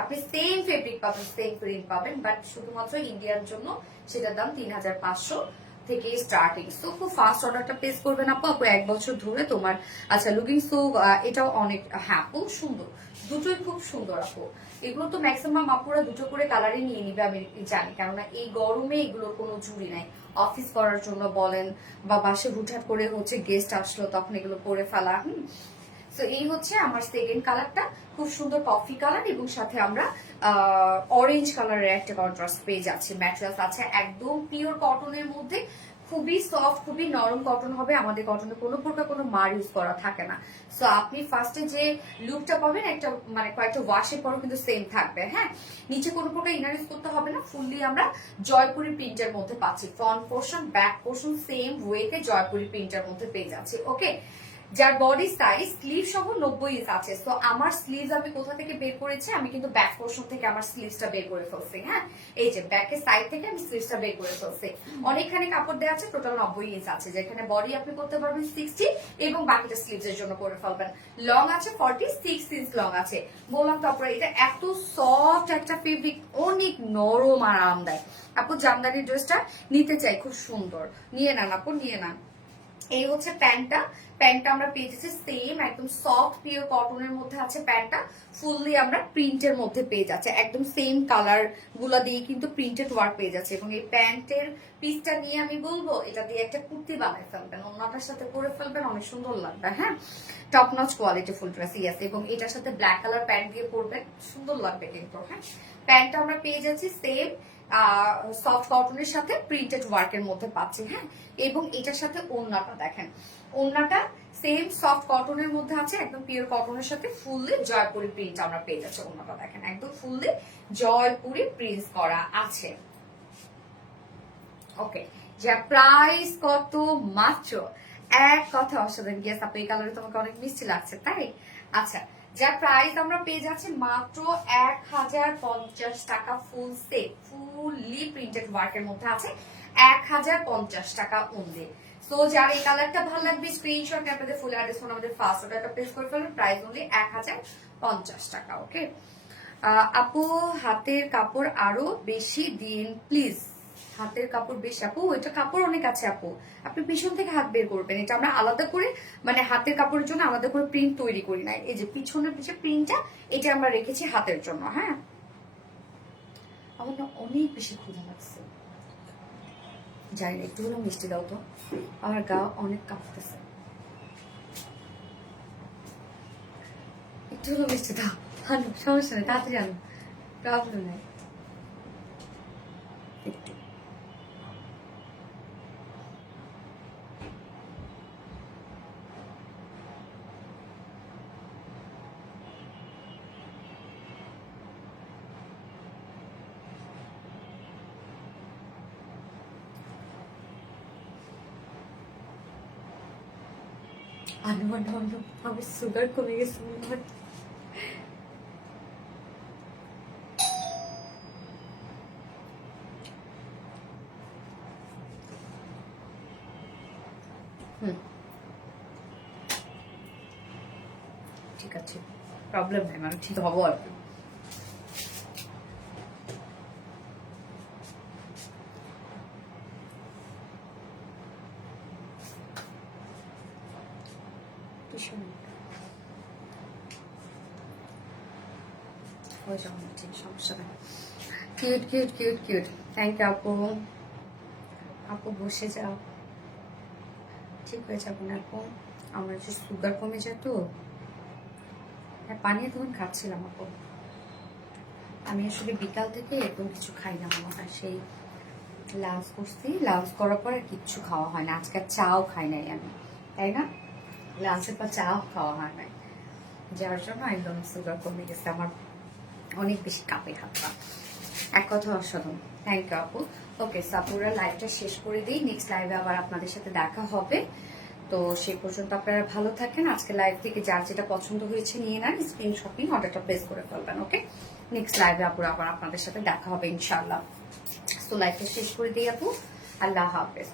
আপনি সেম ফেব্রিক পাবেন, সেম প্রিন্ট পাবেন, বাট শুধুমাত্র ইন্ডিয়ার জন্য সেটার দাম 3500। থেকে স্টার্টিং। সো খুব ফাস্ট অর্ডারটা প্লেস করবেন আপু। আপু 1 বছর ধরে তোমার আচ্ছা লুকিং সো এটাও অনেক, হ্যাঁ খুব সুন্দর, দুটোই খুব সুন্দর আপু। এগুলো তো ম্যাক্সিমাম আপুরা দুটো করে কালারই নিয়ে নিবে আমি জানি, কেননা এই গরমে এগুলোর কোনো জুড়ি নাই। অফিস করার জন্য বলেন বা বাসে হুটহাট করে হচ্ছে গেস্ট আসলো তখন এগুলো পরে ফেলা। তো এই হচ্ছে আমার সেকেন্ড কালারটা, খুব সুন্দর কফি কালার এবং সাথে আমরা অরেঞ্জ কালারের একটা কন্ট্রাস্ট পেয়ে যাচ্ছি। ম্যাটেরিয়ালস আছে একদম পিওর কটনের মধ্যে, খুবই সফট, খুবই নরম কটন হবে। আমাদের কটনে কোনো প্রকার কোনো মার ইউজ করা থাকে না। সো আপনি ফার্স্টে যে লুকটা পাবেন একটা মানে কয়েকটা ওয়াশের পরও কিন্তু সেম থাকবে। হ্যাঁ, নিচে কোনো প্রকার ইনার ইউজ করতে হবে না। ফুললি আমরা জয়পুরি প্রিন্টের মধ্যে পাচ্ছি। Front portion back portion same ওয়েতে জয়পুরি প্রিন্টের মধ্যে পেয়ে যাচ্ছি। ওকে, যার বডি সাইজ স্লিভ সহ 90 ইঞ্চ আছে। তো আমার স্লিভস আমি কোথা থেকে বের করেছি, আমি কিন্তু ব্যাক পোর্শন থেকে আমার স্লিভসটা বের করে ফেলছি। হ্যাঁ, এই যে ব্যাকের সাইড থেকে আমি স্লিভসটা বের করে ফেলছি। অনেকখানি কাপড় দেওয়া আছে, টোটাল 90 ইঞ্চ আছে, যেখানে বডি আপনি করতে পারবেন 60 এবং বাকিটা স্লিভস এর জন্য করে ফেলবেন। লং আছে 46 ইঞ্চ লং আছে। বললাম তো আপনারা এটা এত সফট একটা ফেব্রিক, অনেক নরম আর আরামদায়ক। আপু জামদানি ড্রেসটা নিতে চাই, খুব সুন্দর, নিয়ে নেন আপু, নিয়ে নেন। এই হচ্ছে প্যান্টটা। প্যান্টটা আমরা পেয়েছি সেম একদম সফট পিওর কটনের মধ্যে আছে। প্যান্টটা ফুললি আমরা প্রিন্টের মধ্যে পেয়ে যাচ্ছে, একদম সেম কালার গুলা দিয়ে কিন্তু প্রিন্টেড ওয়ার্ক পেয়ে যাচ্ছে। এবং এই প্যান্টের পিসটা নিয়ে আমি বলবো এটা দিয়ে একটা কুর্তি বানায় ফেলবেন, অন্যটার সাথে করে ফেলবেন, অনেক সুন্দর লাগবে। হ্যাঁ, top notch quality full dress, yes. এবং এটার সাথে ব্ল্যাক কালার প্যান্ট দিয়ে পরবেন, সুন্দর লাগবে কিন্তু। হ্যাঁ, প্যান্টটা আমরা পেয়ে যাচ্ছি সেম সফট কটনের সাথে প্রিন্টেড ওয়ার্কের মধ্যে পাচ্ছি। হ্যাঁ, এবং এটার সাথে ওড়নাটা দেখেন, ওড়নাটা সেম সফট কটনের মধ্যে আছে, একদম পিওর কটনের সাথে ফুললি জয়পুরি প্রিন্ট আমরা পেয়ে যাচ্ছি। ওড়নাটা দেখেন একদম ফুললি জয়পুরি প্রিন্ট করা আছে। ওকে, যা প্রাইস কত, মাত্র এক কথা অসাধারণ। গেস আপু এই কালারে তোমাকে অনেক মিষ্টি লাগছে, তাই? আচ্ছা, যার প্রাইস আমরা পেয়ে যাচ্ছি মাত্র 1050 টাকা। ফুল সেট, ফুললি প্রিন্টেড ওয়ার্কের মধ্যে আছে, 1050 টাকা অনলি। সো যার এই কালারটা ভালো লাগবে স্ক্রিনশট নিয়ে আপনাদের ফুল অ্যাড্রেস ফোন আমাদের ফার্স্ট অর্ডারটা প্লেস করে ফেলবেন। প্রাইস অনলি 1050 টাকা। ওকে আপু, হাতের কাপড় আরো বেশি দিন প্লিজ। হাতের কাপড় বেশি আপু, এটা কাপড় অনেক আছে আপু, আপনি পিছন থেকে হাত বের করবেন। এটা আমরা আলাদা করে মানে হাতের কাপড়ের জন্য আলাদা করে প্রিন্ট তৈরি করি নাই। এই যে পিছনের পিছে প্রিন্টটা এটা আমরা রেখেছি হাতের জন্য। হ্যাঁ, আমার না অনেক বেশি ক্ষুধা লাগছে, জানি না, একটু হলেও মিষ্টি দাও তো, আমার গা অনেক কাঁপতেছে, একটু হলেও মিষ্টি দাও। আনো, সমস্যা নেই, তাড়াতাড়ি আনো, প্রবলেম নেই। একটু আনো আনো আনো, আমার সুগার কমে গেছে মনে হয়। ঠিক আছে, প্রবলেম নাই, মানে ঠিক হবো আর কি। সমস্যা নেই, cute cute cute cute. Thank you আপু। আপু বসে যাও, ঠিক হয়ে যাবো না আপু, আমার যে সুগার কমে যায় তো। হ্যাঁ, পানি তখন খাচ্ছিলাম আপু, আমি আসলে বিকাল থেকে একদম কিছু খাই না মনে হয়, সেই লাঞ্চ করছি, লাঞ্চ করার পর আর কিচ্ছু খাওয়া হয় না। আজকে চাও খাই নাই আমি, তাই না? লাঞ্চের পর চাও খাওয়া হয় নাই, যার জন্য একদম সুগার কমে গেছে আমার, অনেক বেশি কাঁপে হাত পা। এক কথা অসাধারণ। থ্যাংক ইউ আপু। ওকে, সাপুরা লাইভটা শেষ করে দিই, নেক্সট লাইভে আবার আপনাদের সাথে দেখা হবে। তো সেই পর্যন্ত আপনারা ভালো থাকেন। আজকে লাইভ থেকে যার যেটা পছন্দ হয়েছে নিয়ে নেন, স্ক্রিনশট নিয়ে অর্ডারটা প্লেস করে ফেলবেন। ওকে, নেক্সট লাইভে আপুর আবার আপনাদের সাথে দেখা হবে ইনশাআল্লাহ। তো লাইভটা শেষ করে দিই আপু, আল্লাহ হাফেজ।